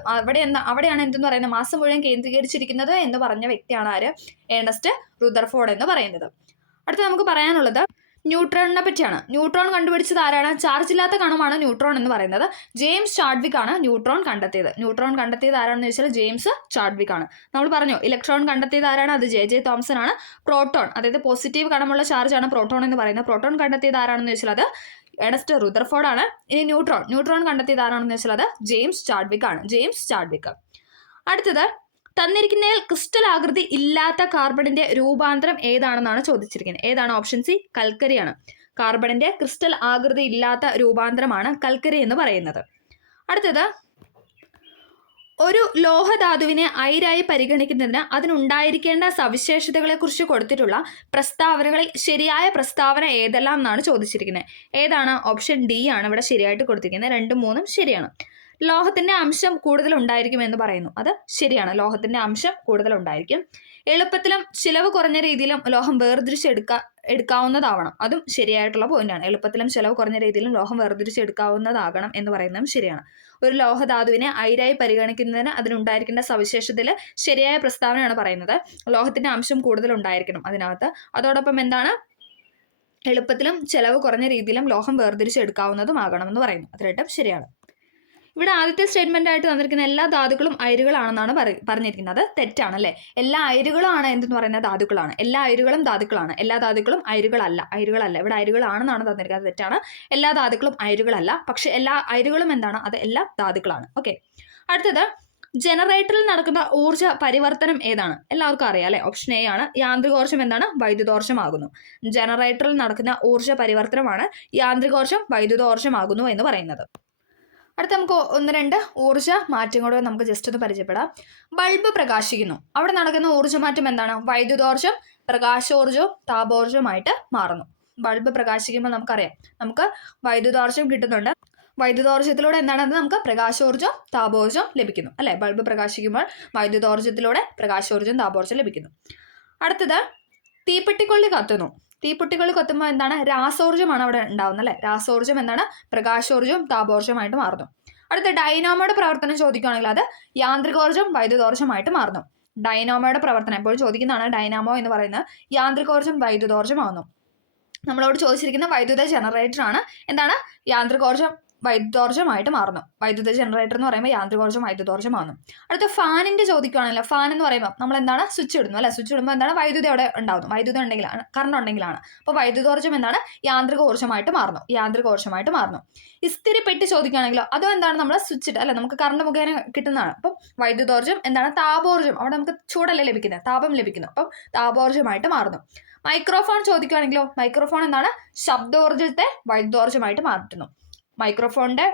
അവിടെയാണ് എന്തെന്ന് പറയുന്നത്? മാസ് മുഴുവൻ കേന്ദ്രീകരിച്ചിരിക്കുന്നത് എന്ന് പറഞ്ഞ വ്യക്തിയാണ് ആര്? ഏണസ്റ്റ് റുദർഫോർഡ് എന്ന് പറയുന്നത്. അടുത്ത നമുക്ക് പറയാനുള്ളത് ന്യൂട്രോണിനെ പറ്റിയാണ്. ന്യൂട്രോൺ കണ്ടുപിടിച്ചത് ആരാണ്? ചാർജ് ഇല്ലാത്ത കണമാണ് ന്യൂട്രോൺ എന്ന് പറയുന്നത്. ജെയിംസ് ചാഡ്വിക് ആണ് ന്യൂട്രോൺ കണ്ടെത്തിയത്. ന്യൂട്രോൺ കണ്ടെത്തിയത് ആരാണെന്ന് ചോദിച്ചാൽ ജെയിംസ് ചാഡ്വിക് ആണ്. നമ്മൾ പറഞ്ഞു ഇലക്ട്രോൺ കണ്ടെത്തിയത് ആരാണ്? അത് ജെ തോംസൺ ആണ്. പ്രോട്ടോൺ, അതായത് പോസിറ്റീവ് കണമുള്ള ചാർജാണ് പ്രോട്ടോൺ എന്ന് പറയുന്നത്. പ്രോട്ടോൺ കണ്ടെത്തിയത് ആരാണെന്ന് ചോദിച്ചാൽ അത് ഏണസ്റ്റ് റുദർഫോർഡ് ആണ്. ഇനി ന്യൂട്രോൺ കണ്ടെത്തിയത് ആരാണെന്ന് വെച്ചാൽ അത് ജെയിംസ് ചാഡ്വിക് ആണ്. James Chadwick. അടുത്തത്, തന്നിരിക്കുന്നതിൽ ക്രിസ്റ്റൽ ആകൃതി ഇല്ലാത്ത കാർബണിന്റെ രൂപാന്തരം ഏതാണെന്നാണ് ചോദിച്ചിരിക്കുന്നത്. ഏതാണ്? ഓപ്ഷൻ സി, കൽക്കരിയാണ്. കാർബണിന്റെ ക്രിസ്റ്റൽ ആകൃതി ഇല്ലാത്ത രൂപാന്തരമാണ് കൽക്കരി എന്ന് പറയുന്നത്. അടുത്തത്, ഒരു ലോഹധാതുവിനെ അയിരായി പരിഗണിക്കുന്നതിന് അതിനുണ്ടായിരിക്കേണ്ട സവിശേഷതകളെ കുറിച്ച് കൊടുത്തിട്ടുള്ള പ്രസ്താവനകളിൽ ശരിയായ പ്രസ്താവന ഏതെല്ലാം എന്നാണ് ചോദിച്ചിരിക്കുന്നത്. ഏതാണ്? ഓപ്ഷൻ ഡി ആണ് ഇവിടെ ശരിയായിട്ട് കൊടുത്തിരിക്കുന്നത്. 2, 3 ശരിയാണ്. ലോഹത്തിന്റെ അംശം കൂടുതൽ ഉണ്ടായിരിക്കും എന്ന് പറയുന്നു. അത് ശരിയാണ്. ലോഹത്തിന്റെ അംശം കൂടുതൽ ഉണ്ടായിരിക്കും. എളുപ്പത്തിലും ചിലവ് കുറഞ്ഞ രീതിയിലും ലോഹം എടുക്കാവുന്നതാവണം. അതും ശരിയായിട്ടുള്ള പോയിന്റാണ്. എളുപ്പത്തിലും ചിലവ് കുറഞ്ഞ രീതിയിലും ലോഹം എടുക്കാവുന്നതാകണം എന്ന് പറയുന്നതും ശരിയാണ്. ഒരു ലോഹധാതുവിനെ അയിരായി പരിഗണിക്കുന്നതിന് അതിനുണ്ടായിരിക്കേണ്ട സവിശേഷതയിൽ ശരിയായ പ്രസ്താവനയാണ് പറയുന്നത്. ലോഹത്തിന്റെ അംശം കൂടുതൽ ഉണ്ടായിരിക്കണം അതിനകത്ത്. അതോടൊപ്പം എന്താണ്? എളുപ്പത്തിലും ചിലവ് കുറഞ്ഞ രീതിയിലും ലോഹം എടുക്കാവുന്നതുമാകണം എന്ന് പറയുന്നു. അത് രണ്ടും ശരിയാണ്. ഇവിടെ ആദ്യത്തെ സ്റ്റേറ്റ്മെന്റ് ആയിട്ട് തന്നിരിക്കുന്ന എല്ലാ ധാതുക്കളും അയിരുകളാണെന്നാണ് പറഞ്ഞിരിക്കുന്നത്. തെറ്റാണല്ലേ? എല്ലാ അയിരുകളാണ് എന്തെന്ന് പറയുന്നത്? ധാതുക്കളാണ്. എല്ലാ അയിരുകളും ധാതുക്കളാണ്. എല്ലാ ധാതുക്കളും അയിരുകളല്ല. ഇവിടെ അയിരുകളാണെന്നാണ് തന്നിരിക്കുന്നത്. തെറ്റാണ്. എല്ലാ ധാതുക്കളും അയിരുകളല്ല. പക്ഷെ എല്ലാ അയിരുകളും എന്താണ്? അത് എല്ലാ ധാതുക്കളാണ്. ഓക്കെ, അടുത്തത്, ജനറേറ്ററിൽ നടക്കുന്ന ഊർജ്ജ പരിവർത്തനം ഏതാണ്? എല്ലാവർക്കും അറിയാം അല്ലെ? ഓപ്ഷൻ എ ആണ്. യാന്ത്രികോർജ്ജം എന്താണ്? വൈദ്യുതോർജ്ജമാകുന്നു. ജനറേറ്ററിൽ നടക്കുന്ന ഊർജ്ജ പരിവർത്തനമാണ് യാന്ത്രികോർജ്ജം വൈദ്യുതോർജ്ജമാകുന്നു എന്ന് പറയുന്നത്. അടുത്ത നമുക്ക് 1-2 ഊർജ്ജ മാറ്റങ്ങളോട് നമുക്ക് ജസ്റ്റ് ഒന്ന് പരിചയപ്പെടാം. ബൾബ് പ്രകാശിക്കുന്നു. അവിടെ നടക്കുന്ന ഊർജ്ജമാറ്റം എന്താണ്? വൈദ്യുതോർജ്ജം പ്രകാശോർജ്ജവും താപോർജ്ജവുമായിട്ട് മാറുന്നു. ബൾബ് പ്രകാശിക്കുമ്പോൾ നമുക്കറിയാം നമുക്ക് വൈദ്യുതോർജ്ജം കിട്ടുന്നുണ്ട്. വൈദ്യുതോർജ്ജത്തിലൂടെ എന്താണ് നമുക്ക് പ്രകാശോർജ്ജം താപോർജ്ജം ലഭിക്കുന്നു അല്ലെ. ബൾബ് പ്രകാശിക്കുമ്പോൾ വൈദ്യുതോർജ്ജത്തിലൂടെ പ്രകാശോർജ്ജം താപോർജ്ജം ലഭിക്കുന്നു. അടുത്തത് തീപ്പെട്ടിക്കൊള്ളി കത്തുന്നു. തീപ്പെട്ടിക്കൊള്ളി കത്തുമ്പോൾ എന്താണ് രാസോർജ്ജമാണ് അവിടെ ഉണ്ടാവുന്നത് അല്ലെ. രാസോർജ്ജം എന്താണ് പ്രകാശോർജ്ജം താപോർജ്ജമായിട്ട് മാറുന്നു. അടുത്ത ഡൈനാമോയുടെ പ്രവർത്തനം ചോദിക്കുകയാണെങ്കിൽ അത് യാന്ത്രികോർജ്ജം വൈദ്യുതോർജ്ജമായിട്ട് മാറുന്നു. ഡൈനാമോയുടെ പ്രവർത്തനം എപ്പോഴും ചോദിക്കുന്നതാണ്. ഡൈനാമോ എന്ന് പറയുന്നത് യാന്ത്രികോർജ്ജം വൈദ്യുതോർജ്ജമാവുന്നു. നമ്മളോട് ചോദിച്ചിരിക്കുന്ന വൈദ്യുത ജനറേറ്റർ ആണ് എന്താണ് യാന്ത്രികോർജ്ജം വൈദ്യുതോർജ്ജമായിട്ട് മാറുന്നു. വൈദ്യുത ജനറേറ്റർ എന്ന് പറയുമ്പോൾ യാന്ത്രികോർജ്ജം വൈദ്യുതോർജ്ജമാകുന്നു. അടുത്ത ഫാനിന്റെ ചോദിക്കുകയാണല്ലോ. ഫാൻ എന്ന് പറയുമ്പോൾ നമ്മൾ എന്താണ് സ്വിച്ച് ഇടുന്നു അല്ലെ. സ്വിച്ച് ഇടുമ്പോൾ എന്താണ് വൈദ്യുതി അവിടെ ഉണ്ടാകുന്നു. വൈദ്യുതി ഉണ്ടെങ്കിലാണ് കറണ്ട് ഉണ്ടെങ്കിലാണ്. അപ്പോൾ വൈദ്യുതോർജ്ജം എന്താണ് യാന്ത്രികോർജ്ജമായിട്ട് മാറുന്നു. യാന്ത്രികോർജ്ജമായിട്ട് മാറുന്നു. ഇസ്തിരിപ്പെട്ടി ചോദിക്കുകയാണെങ്കിലോ അതും എന്താണ് നമ്മൾ സ്വിച്ച് ഇട്ട് അല്ലെ നമുക്ക് കറണ്ട് മുഖേന കിട്ടുന്നതാണ്. അപ്പം വൈദ്യുതോർജ്ജം എന്താണ് താപോർജ്ജം. അവിടെ നമുക്ക് ചൂടല്ലേ ലഭിക്കുന്നത്, താപം ലഭിക്കുന്നു. അപ്പം താപോർജ്ജമായിട്ട് മാറുന്നു. മൈക്രോഫോൺ ചോദിക്കുകയാണെങ്കിലോ മൈക്രോഫോൺ എന്താണ് ശബ്ദോർജ്ജത്തെ വൈദ്യുതോർജ്ജമായിട്ട് മാറ്റുന്നു. മൈക്രോഫോണിന്റെ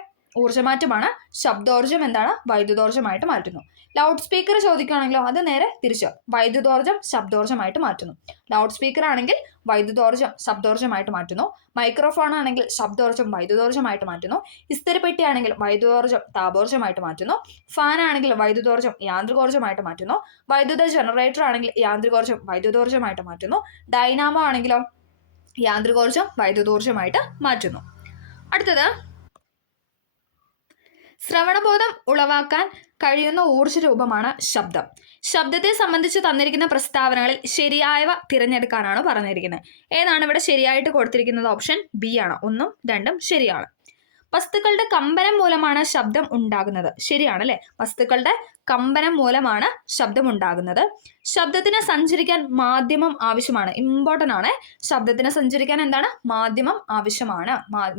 ഊർജ്ജമാറ്റമാണ് ശബ്ദോർജ്ജം എന്താണ് വൈദ്യുതോർജ്ജമായിട്ട് മാറ്റുന്നു. ലൗഡ് സ്പീക്കർ ചോദിക്കുകയാണെങ്കിലോ അത് നേരെ തിരിച്ച് വൈദ്യുതോർജ്ജം ശബ്ദോർജ്ജമായിട്ട് മാറ്റുന്നു. ലൗഡ് സ്പീക്കർ ആണെങ്കിൽ വൈദ്യുതോർജ്ജം ശബ്ദോർജ്ജമായിട്ട് മാറ്റുന്നു. മൈക്രോഫോൺ ആണെങ്കിൽ ശബ്ദോർജ്ജം വൈദ്യുതോർജ്ജമായിട്ട് മാറ്റുന്നു. ഇസ്തിരിപ്പെട്ടി ആണെങ്കിൽ വൈദ്യുതോർജ്ജം താപോർജ്ജമായിട്ട് മാറ്റുന്നു. ഫാൻ ആണെങ്കിൽ വൈദ്യുതോർജ്ജം യാന്ത്രികോർജ്ജമായിട്ട് മാറ്റുന്നു. വൈദ്യുത ജനറേറ്റർ ആണെങ്കിൽ യാന്ത്രികോർജ്ജം വൈദ്യുതോർജ്ജമായിട്ട് മാറ്റുന്നു. ഡൈനാമോ ആണെങ്കിലോ യാന്ത്രികോർജ്ജം വൈദ്യുതോർജ്ജമായിട്ട് മാറ്റുന്നു. അടുത്തത് ശ്രവണബോധം ഉളവാക്കാൻ കഴിയുന്ന ഊർജ്ജ രൂപമാണ് ശബ്ദം. ശബ്ദത്തെ സംബന്ധിച്ച് തന്നിരിക്കുന്ന പ്രസ്താവനകളിൽ ശരിയായവ തിരഞ്ഞെടുക്കാനാണ് പറഞ്ഞിരിക്കുന്നത്. ഏതാണ് ഇവിടെ ശരിയായിട്ട് കൊടുത്തിരിക്കുന്നത്? ഓപ്ഷൻ ബി ആണ്. 1ഉം 2ഉം ശരിയാണ്. വസ്തുക്കളുടെ കമ്പനം മൂലമാണ് ശബ്ദം ഉണ്ടാകുന്നത്. ശരിയാണ് അല്ലെ. വസ്തുക്കളുടെ കമ്പനം മൂലമാണ് ശബ്ദം ഉണ്ടാകുന്നത്. ശബ്ദത്തിന് സഞ്ചരിക്കാൻ മാധ്യമം ആവശ്യമാണ്. ഇമ്പോർട്ടൻ്റ് ആണ്. ശബ്ദത്തിന് സഞ്ചരിക്കാൻ എന്താണ് മാധ്യമം ആവശ്യമാണ്.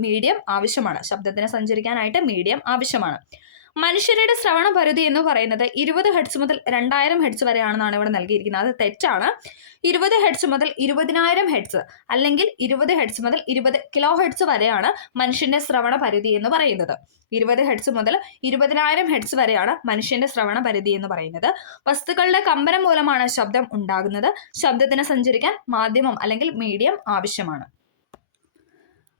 മീഡിയം ആവശ്യമാണ്. ശബ്ദത്തിന് സഞ്ചരിക്കാനായിട്ട് മീഡിയം ആവശ്യമാണ്. മനുഷ്യരുടെ ശ്രവണ പരിധി എന്ന് പറയുന്നത് 20 ഹെർട്സ് മുതൽ 2000 ഹെർട്സ് വരെയാണെന്നാണ് ഇവിടെ നൽകിയിരിക്കുന്നത്. അത് തെറ്റാണ്. 20 ഹെർട്സ് മുതൽ 20000 ഹെർട്സ് അല്ലെങ്കിൽ 20 ഹെർട്സ് മുതൽ 20 കിലോ ഹെർട്സ് വരെയാണ് മനുഷ്യന്റെ ശ്രവണ പരിധി എന്ന് പറയുന്നത്. 20 ഹെർട്സ് മുതൽ 20000 ഹെർട്സ് വരെയാണ് മനുഷ്യന്റെ ശ്രവണ പരിധി എന്ന് പറയുന്നത്. വസ്തുക്കളുടെ കമ്പനം മൂലമാണ് ശബ്ദം ഉണ്ടാകുന്നത്. ശബ്ദത്തിന് സഞ്ചരിക്കാൻ മാധ്യമം അല്ലെങ്കിൽ മീഡിയം ആവശ്യമാണ്.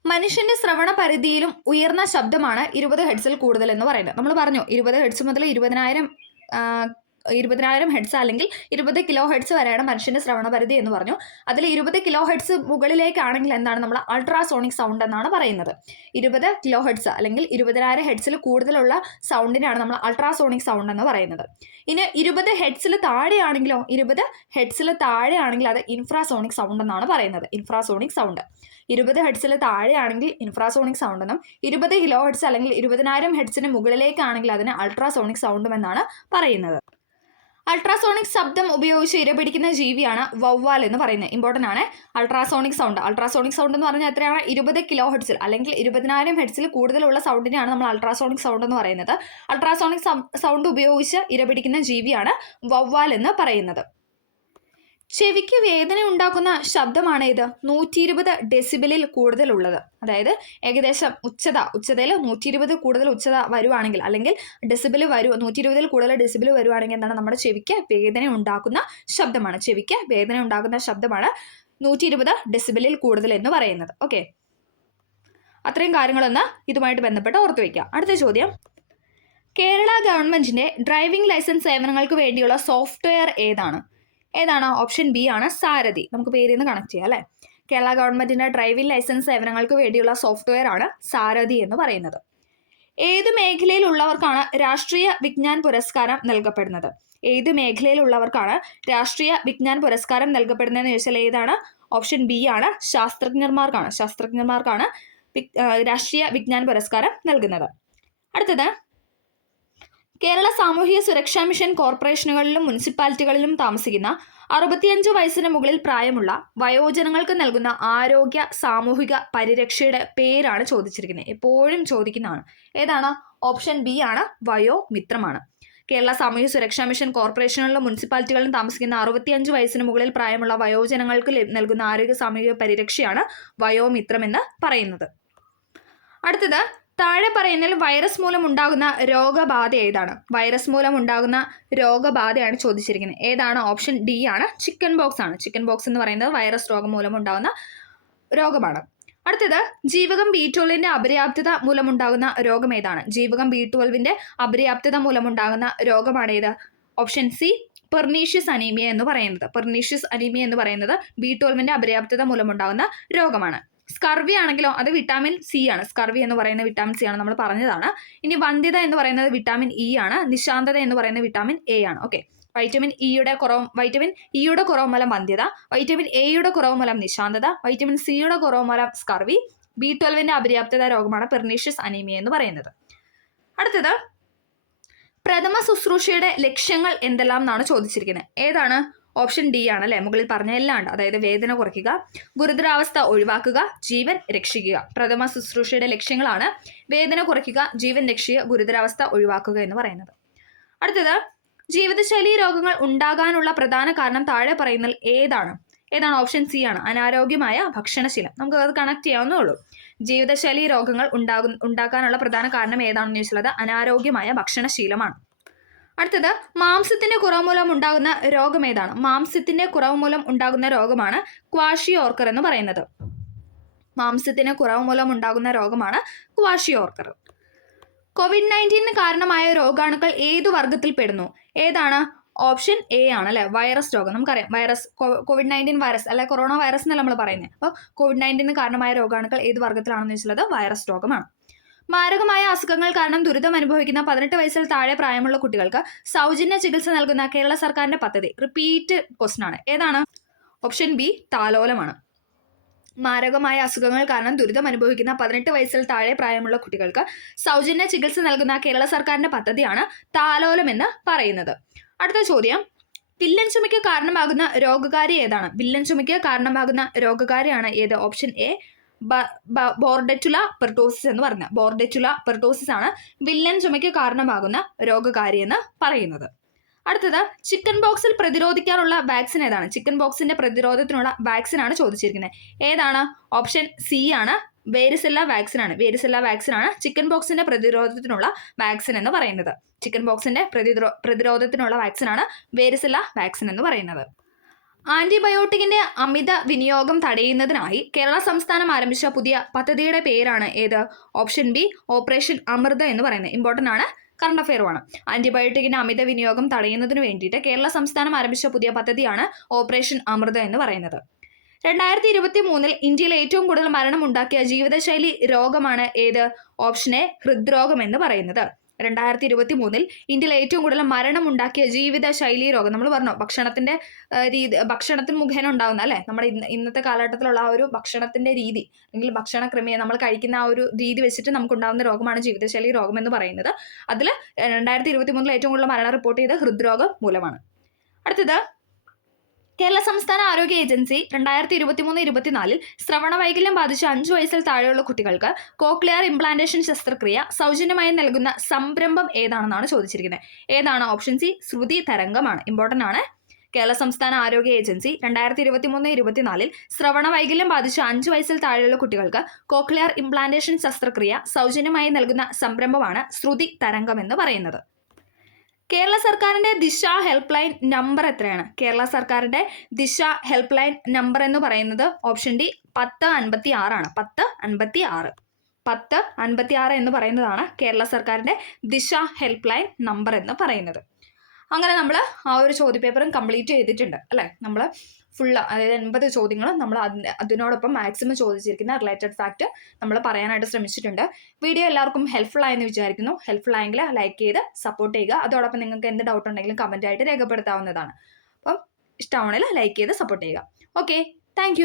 മനുഷ്യന്റെ ശ്രവണ പരിധിയിലും ഉയർന്ന ശബ്ദമാണ് 20 ഹെർട്സിൽ കൂടുതൽ എന്ന് പറയുന്നത്. നമ്മൾ പറഞ്ഞു 20 ഹെർട്സ് മുതൽ 20000 ഹെർട്സ് അല്ലെങ്കിൽ 20 കിലോ ഹെർട്സ് വരെയാണ് മനുഷ്യന്റെ ശ്രവണ പരിധി എന്ന് പറഞ്ഞു. അതിൽ 20 കിലോ ഹെർട്സ് മുകളിലേക്കാണെങ്കിൽ എന്താണ് നമ്മൾ അൾട്രാസോണിക് സൗണ്ട് എന്നാണ് പറയുന്നത്. 20 കിലോ ഹെർട്സ് അല്ലെങ്കിൽ 20000 ഹെർട്സിൽ കൂടുതലുള്ള സൗണ്ടിനാണ് നമ്മൾ അൾട്രാസോണിക് സൗണ്ട് എന്ന് പറയുന്നത്. ഇനി 20 ഹെർട്സിൽ താഴെയാണെങ്കിലോ 20 ഹെർട്സിൽ താഴെയാണെങ്കിൽ അത് ഇൻഫ്രാസോണിക് സൗണ്ട് എന്നാണ് പറയുന്നത്. ഇൻഫ്രാസോണിക് സൗണ്ട് 20 ഹെർട്സിൽ താഴെയാണെങ്കിൽ ഇൻഫ്രാസോണിക് സൗണ്ട് എന്നും 20 കിലോ ഹെർട്സ് അല്ലെങ്കിൽ 20000 ഹെർട്സിന് മുകളിലേക്കാണെങ്കിൽ അതിന് അൾട്രാസോണിക് സൗണ്ടും എന്നാണ് പറയുന്നത്. അൾട്രാസോണിക് ശബ്ദം ഉപയോഗിച്ച് ഇരപിടിക്കുന്ന ജീവിയാണ് വവ്വാൽ എന്ന് പറയുന്നത്. ഇമ്പോർട്ടൻ്റ് ആണ്. അൾട്രാസോണിക് സൗണ്ട് എന്ന് പറഞ്ഞാൽ എത്രയാണ്? 20 കിലോ ഹെർട്സിൽ അല്ലെങ്കിൽ 20000 ഹെർട്സിൽ കൂടുതലുള്ള സൗണ്ടിനെയാണ് നമ്മൾ അൾട്രാസോണിക് സൗണ്ട് എന്ന് പറയുന്നത്. അൾട്രാസോണിക് സൗണ്ട് ഉപയോഗിച്ച് ഇരപിടിക്കുന്ന ജീവിയാണ് വവ്വാൽ എന്ന് പറയുന്നത്. ചെവിക്ക് വേദന ഉണ്ടാക്കുന്ന ശബ്ദമാണ് ഇത് 120 ഡെസിബിളിൽ കൂടുതലുള്ളത്. അതായത് ഏകദേശം ഉച്ചതയിൽ 120 കൂടുതൽ ഉച്ചത വരുവാണെങ്കിൽ അല്ലെങ്കിൽ ഡെസിബിൾ 120 കൂടുതൽ ഡെസിബിൾ വരുവാണെങ്കിൽ എന്താണ് നമ്മുടെ ചെവിക്ക് വേദന ഉണ്ടാക്കുന്ന ശബ്ദമാണ്. ചെവിക്ക് വേദന ഉണ്ടാക്കുന്ന ശബ്ദമാണ് 120 ഡെസിബിളിൽ കൂടുതൽ എന്ന് പറയുന്നത്. ഓക്കെ, അത്രയും കാര്യങ്ങളൊന്ന് ഇതുമായിട്ട് ബന്ധപ്പെട്ട് ഓർത്തു വയ്ക്കുക. അടുത്ത ചോദ്യം, കേരള ഗവൺമെന്റിന്റെ ഡ്രൈവിംഗ് ലൈസൻസ് സേവനങ്ങൾക്ക് വേണ്ടിയുള്ള സോഫ്റ്റ്വെയർ ഏതാണ്? ഓപ്ഷൻ ബി ആണ് സാരഥി. നമുക്ക് പേരിൽ നിന്ന് കണക്ട് ചെയ്യാം അല്ലേ. കേരള ഗവൺമെന്റിന്റെ ഡ്രൈവിംഗ് ലൈസൻസ് സേവനങ്ങൾക്ക് വേണ്ടിയുള്ള സോഫ്റ്റ്വെയർ ആണ് സാരഥി എന്ന് പറയുന്നത്. ഏത് മേഖലയിലുള്ളവർക്കാണ് രാഷ്ട്രീയ വിജ്ഞാൻ പുരസ്കാരം നൽകപ്പെടുന്നത്? ഏത് മേഖലയിലുള്ളവർക്കാണ് രാഷ്ട്രീയ വിജ്ഞാൻ പുരസ്കാരം നൽകപ്പെടുന്നതെന്ന് ചോദിച്ചാൽ ഏതാണ്? ഓപ്ഷൻ ബി ആണ് ശാസ്ത്രജ്ഞന്മാർക്കാണ് രാഷ്ട്രീയ വിജ്ഞാൻ പുരസ്കാരം നൽകുന്നത്. അടുത്തത്, കേരള സാമൂഹിക സുരക്ഷാ മിഷൻ കോർപ്പറേഷനുകളിലും മുനിസിപ്പാലിറ്റികളിലും താമസിക്കുന്ന 65 വയസ്സിന് മുകളിൽ പ്രായമുള്ള വയോജനങ്ങൾക്ക് നൽകുന്ന ആരോഗ്യ സാമൂഹിക പരിരക്ഷയുടെ പേരാണ് ചോദിച്ചിരിക്കുന്നത്. എപ്പോഴും ചോദിക്കുന്നതാണ്. ഏതാണ്? ഓപ്ഷൻ ബി ആണ് വയോമിത്രമാണ്. കേരള സാമൂഹ്യ സുരക്ഷാ മിഷൻ കോർപ്പറേഷനുകളിലും മുനിസിപ്പാലിറ്റികളിലും താമസിക്കുന്ന 65 വയസ്സിന് മുകളിൽ പ്രായമുള്ള വയോജനങ്ങൾക്ക് നൽകുന്ന ആരോഗ്യ സാമൂഹിക പരിരക്ഷയാണ് വയോമിത്രം എന്ന് പറയുന്നത്. അടുത്തത്, താഴെ പറയുന്നതിൽ വൈറസ് മൂലം ഉണ്ടാകുന്ന രോഗബാധ ഏതാണ്? വൈറസ് മൂലം ഉണ്ടാകുന്ന രോഗബാധയാണ് ചോദിച്ചിരിക്കുന്നത്. ഏതാണ്? ഓപ്ഷൻ ഡി ആണ് ചിക്കൻ ബോക്സ് ആണ്. ചിക്കൻ ബോക്സ് എന്ന് പറയുന്നത് വൈറസ് രോഗം മൂലം ഉണ്ടാകുന്ന രോഗമാണ്. അടുത്തത് ജീവകം B12 അപര്യാപ്തത മൂലമുണ്ടാകുന്ന രോഗം ഏതാണ്? ജീവകം B12 അപര്യാപ്തത മൂലമുണ്ടാകുന്ന രോഗമാണ് ഏത്? ഓപ്ഷൻ സി പെർനീഷ്യസ് അനീമിയ എന്ന് പറയുന്നത്. പെർനീഷ്യസ് അനീമിയ എന്ന് പറയുന്നത് B12 അപര്യാപ്തത മൂലമുണ്ടാകുന്ന രോഗമാണ്. സ്കർവി ആണെങ്കിലോ അത് വിറ്റാമിൻ സി ആണ്. സ്കർവി എന്ന് പറയുന്ന വിറ്റാമിൻ സി ആണ്, നമ്മൾ പറഞ്ഞതാണ്. ഇനി വന്ധ്യത എന്ന് പറയുന്നത് വിറ്റാമിൻ ഇ ആണ്. നിശാന്തത എന്ന് പറയുന്നത് വിറ്റാമിൻ എ ആണ്. ഓക്കെ, വൈറ്റമിൻ ഇയുടെ കുറവ് മൂലം വന്ധ്യത, വൈറ്റമിൻ എയുടെ കുറവ് മൂലം നിശാന്തത, വൈറ്റമിൻ സിയുടെ കുറവ് മൂലം സ്കർവി, B12 അപര്യാപ്തത രോഗമാണ് പെർനീഷ്യസ് അനീമിയ എന്ന് പറയുന്നത്. അടുത്തത് പ്രഥമ ശുശ്രൂഷയുടെ ലക്ഷ്യങ്ങൾ എന്തെല്ലാം എന്നാണ് ചോദിച്ചിരിക്കുന്നത്. ഏതാണ്? ഓപ്ഷൻ ഡി ആണ് അല്ലെ, മുകളിൽ പറഞ്ഞ എല്ലാം ഉണ്ട്. അതായത് വേദന കുറയ്ക്കുക, ഗുരുതരാവസ്ഥ ഒഴിവാക്കുക, ജീവൻ രക്ഷിക്കുക. പ്രഥമ ശുശ്രൂഷയുടെ ലക്ഷ്യങ്ങളാണ് വേദന കുറയ്ക്കുക, ജീവൻ രക്ഷിക്കുക, ഗുരുതരാവസ്ഥ ഒഴിവാക്കുക എന്ന് പറയുന്നത്. അടുത്തത് ജീവിതശൈലി രോഗങ്ങൾ ഉണ്ടാകാനുള്ള പ്രധാന കാരണം താഴെ പറയുന്നതിൽ ഏതാണ്? ഓപ്ഷൻ സി ആണ്, അനാരോഗ്യമായ ഭക്ഷണശീലം. നമുക്ക് അത് കണക്ട് ചെയ്യാവുന്നേ ഉള്ളൂ. ജീവിതശൈലി രോഗങ്ങൾ ഉണ്ടാക്കാനുള്ള പ്രധാന കാരണം ഏതാണെന്ന് ചോദിച്ചുള്ളത് അനാരോഗ്യമായ ഭക്ഷണശീലമാണ്. അടുത്തത് മാംസത്തിന്റെ കുറവ് മൂലം ഉണ്ടാകുന്ന രോഗം ഏതാണ്? മാംസത്തിന്റെ കുറവ് മൂലം ഉണ്ടാകുന്ന രോഗമാണ് ക്വാഷിയോർക്കർ എന്ന് പറയുന്നത്. മാംസത്തിന് കുറവ് മൂലം ഉണ്ടാകുന്ന രോഗമാണ് ക്വാഷിയോർക്കർ. COVID-19 കാരണമായ രോഗാണുക്കൾ ഏതു വർഗത്തിൽ പെടുന്നു? ഏതാണ്? ഓപ്ഷൻ എ ആണ് അല്ലെ, വൈറസ് രോഗം. നമുക്കറിയാം വൈറസ്, COVID-19 വൈറസ് അല്ലെ, കൊറോണ വൈറസ് എന്നല്ല നമ്മൾ പറയുന്നത്. അപ്പോൾ COVID-19 കാരണമായ രോഗാണുക്കൾ ഏത് വർഗത്തിലാണെന്ന് വെച്ചുള്ളത് വൈറസ് രോഗമാണ്. മാരകമായ അസുഖങ്ങൾ കാരണം ദുരിതം അനുഭവിക്കുന്ന 18 വയസ്സിൽ താഴെ പ്രായമുള്ള കുട്ടികൾക്ക് സൗജന്യ ചികിത്സ നൽകുന്ന കേരള സർക്കാരിന്റെ പദ്ധതി. റിപ്പീറ്റ് ക്വസ്റ്റൻ ആണ്. ഏതാണ്? ഓപ്ഷൻ ബി താലോലമാണ്. മാരകമായ അസുഖങ്ങൾ കാരണം ദുരിതം അനുഭവിക്കുന്ന 18 വയസ്സിൽ താഴെ പ്രായമുള്ള കുട്ടികൾക്ക് സൗജന്യ ചികിത്സ നൽകുന്ന കേരള സർക്കാരിന്റെ പദ്ധതിയാണ് താലോലം എന്ന് പറയുന്നത്. അടുത്ത ചോദ്യം, വില്ലൻ ചുമയ്ക്ക് കാരണമാകുന്ന രോഗകാരി ഏതാണ്? വില്ലൻ ചുമയ്ക്ക് കാരണമാകുന്ന രോഗകാരിയാണ് ഏത്? ഓപ്ഷൻ എ ബോർഡറ്റുല പെർട്ടോസിസ് എന്ന് പറഞ്ഞ ബോർഡറ്റുല പെർട്ടോസിസ് ആണ് വില്ലൻ ചുമയ്ക്ക് കാരണമാകുന്ന രോഗകാരി എന്ന് പറയുന്നത്. അടുത്തത് ചിക്കൻ ബോക്സിൽ പ്രതിരോധിക്കാനുള്ള വാക്സിൻ ഏതാണ്? ചിക്കൻ ബോക്സിന്റെ പ്രതിരോധത്തിനുള്ള വാക്സിൻ ആണ് ചോദിച്ചിരിക്കുന്നത്. ഏതാണ്? ഓപ്ഷൻ സി ആണ്, വേരിസെല്ല വാക്സിൻ ആണ്. വേരിസെല്ല വാക്സിൻ ആണ് ചിക്കൻ ബോക്സിന്റെ പ്രതിരോധത്തിനുള്ള വാക്സിൻ എന്ന് പറയുന്നത്. ചിക്കൻ ബോക്സിന്റെ പ്രതിരോധത്തിനുള്ള വാക്സിൻ ആണ് വേരിസെല്ല വാക്സിൻ എന്ന് പറയുന്നത്. ആന്റിബയോട്ടിക്കിന്റെ അമിത വിനിയോഗം തടയുന്നതിനായി കേരള സംസ്ഥാനം ആരംഭിച്ച പുതിയ പദ്ധതിയുടെ പേരാണ് ഏത്? ഓപ്ഷൻ ബി ഓപ്പറേഷൻ അമൃത എന്ന് പറയുന്നത്. ഇമ്പോർട്ടൻ്റ് ആണ്, കറണ്ട് അഫെയറുമാണ്. ആന്റിബയോട്ടിക്കിന്റെ അമിത വിനിയോഗം തടയുന്നതിന് വേണ്ടിയിട്ട് കേരള സംസ്ഥാനം ആരംഭിച്ച പുതിയ പദ്ധതിയാണ് ഓപ്പറേഷൻ അമൃത എന്ന് പറയുന്നത്. 2023 ഇന്ത്യയിൽ ഏറ്റവും കൂടുതൽ മരണം ഉണ്ടാക്കിയ ജീവിതശൈലി രോഗമാണ് ഏത്? ഓപ്ഷൻ എ ഹൃദ്രോഗം എന്ന് പറയുന്നത്. 2023 ഇന്ത്യയിൽ ഏറ്റവും കൂടുതൽ മരണം ഉണ്ടാക്കിയ ജീവിതശൈലി രോഗം, നമ്മൾ പറഞ്ഞു ഭക്ഷണത്തിന് മുഖേന ഉണ്ടാകുന്ന അല്ലെ, നമ്മുടെ ഇന്നത്തെ കാലഘട്ടത്തിലുള്ള ആ ഒരു ഭക്ഷണത്തിന്റെ രീതി അല്ലെങ്കിൽ ഭക്ഷണ ക്രമീകരണം, നമ്മൾ കഴിക്കുന്ന ആ ഒരു രീതി വെച്ചിട്ട് നമുക്കുണ്ടാകുന്ന രോഗമാണ് ജീവിതശൈലി രോഗം എന്ന് പറയുന്നത്. അതിൽ 2023 ഏറ്റവും കൂടുതൽ മരണം റിപ്പോർട്ട് ചെയ്ത ഹൃദ്രോഗം മൂലമാണ്. അടുത്തത് കേരള സംസ്ഥാന ആരോഗ്യ ഏജൻസി 2023-24 ശ്രവണ വൈകല്യം ബാധിച്ച 5 വയസ്സിൽ താഴെയുള്ള കുട്ടികൾക്ക് കോക്ലിയർ ഇംപ്ലാന്റേഷൻ ശസ്ത്രക്രിയ സൗജന്യമായി നൽകുന്ന സംരംഭം ഏതാണെന്നാണ് ചോദിച്ചിരിക്കുന്നത്. ഏതാണ്? ഓപ്ഷൻ സി ശ്രുതി തരംഗമാണ്. ഇമ്പോർട്ടൻ്റ് ആണ്. കേരള സംസ്ഥാന ആരോഗ്യ ഏജൻസി 2023-24 ശ്രവണ വൈകല്യം ബാധിച്ച 5 വയസ്സിൽ താഴെയുള്ള കുട്ടികൾക്ക് കോക്ലിയർ ഇംപ്ലാന്റേഷൻ ശസ്ത്രക്രിയ സൗജന്യമായി നൽകുന്ന സംരംഭമാണ് ശ്രുതി തരംഗം എന്ന് പറയുന്നത്. കേരള സർക്കാരിന്റെ ദിശ ഹെൽപ്പ് ലൈൻ നമ്പർ എത്രയാണ്? കേരള സർക്കാരിന്റെ ദിശ ഹെൽപ്പ് ലൈൻ നമ്പർ എന്ന് പറയുന്നത് ഓപ്ഷൻ ഡി 1056 ആണ്. 1056 എന്ന് പറയുന്നതാണ് കേരള സർക്കാരിന്റെ ദിശ ഹെൽപ്പ് ലൈൻ നമ്പർ എന്ന് പറയുന്നത്. അങ്ങനെ നമ്മൾ ആ ഒരു ചോദ്യപേപ്പറും കംപ്ലീറ്റ് ചെയ്തിട്ടുണ്ട് അല്ലേ. നമ്മൾ ഫുള്ള്, അതായത് 80 ചോദ്യങ്ങളും നമ്മൾ അതിനോടൊപ്പം മാക്സിമം ചോദിച്ചിരിക്കുന്ന റിലേറ്റഡ് ഫാക്റ്റ് നമ്മൾ പറയാനായിട്ട് ശ്രമിച്ചിട്ടുണ്ട്. വീഡിയോ എല്ലാവർക്കും ഹെൽപ്ഫുൾ ആയെന്ന് വിചാരിക്കുന്നു. ഹെൽപ്ഫുൾ ആയെങ്കിൽ ലൈക്ക് ചെയ്ത് സപ്പോർട്ട് ചെയ്യുക. അതോടൊപ്പം നിങ്ങൾക്ക് എന്ത് ഡൗട്ട് ഉണ്ടെങ്കിലും കമൻ്റ് ആയിട്ട് രേഖപ്പെടുത്താവുന്നതാണ്. അപ്പം ഇഷ്ടമാണെങ്കിൽ ലൈക്ക് ചെയ്ത് സപ്പോർട്ട് ചെയ്യുക. Okay, thank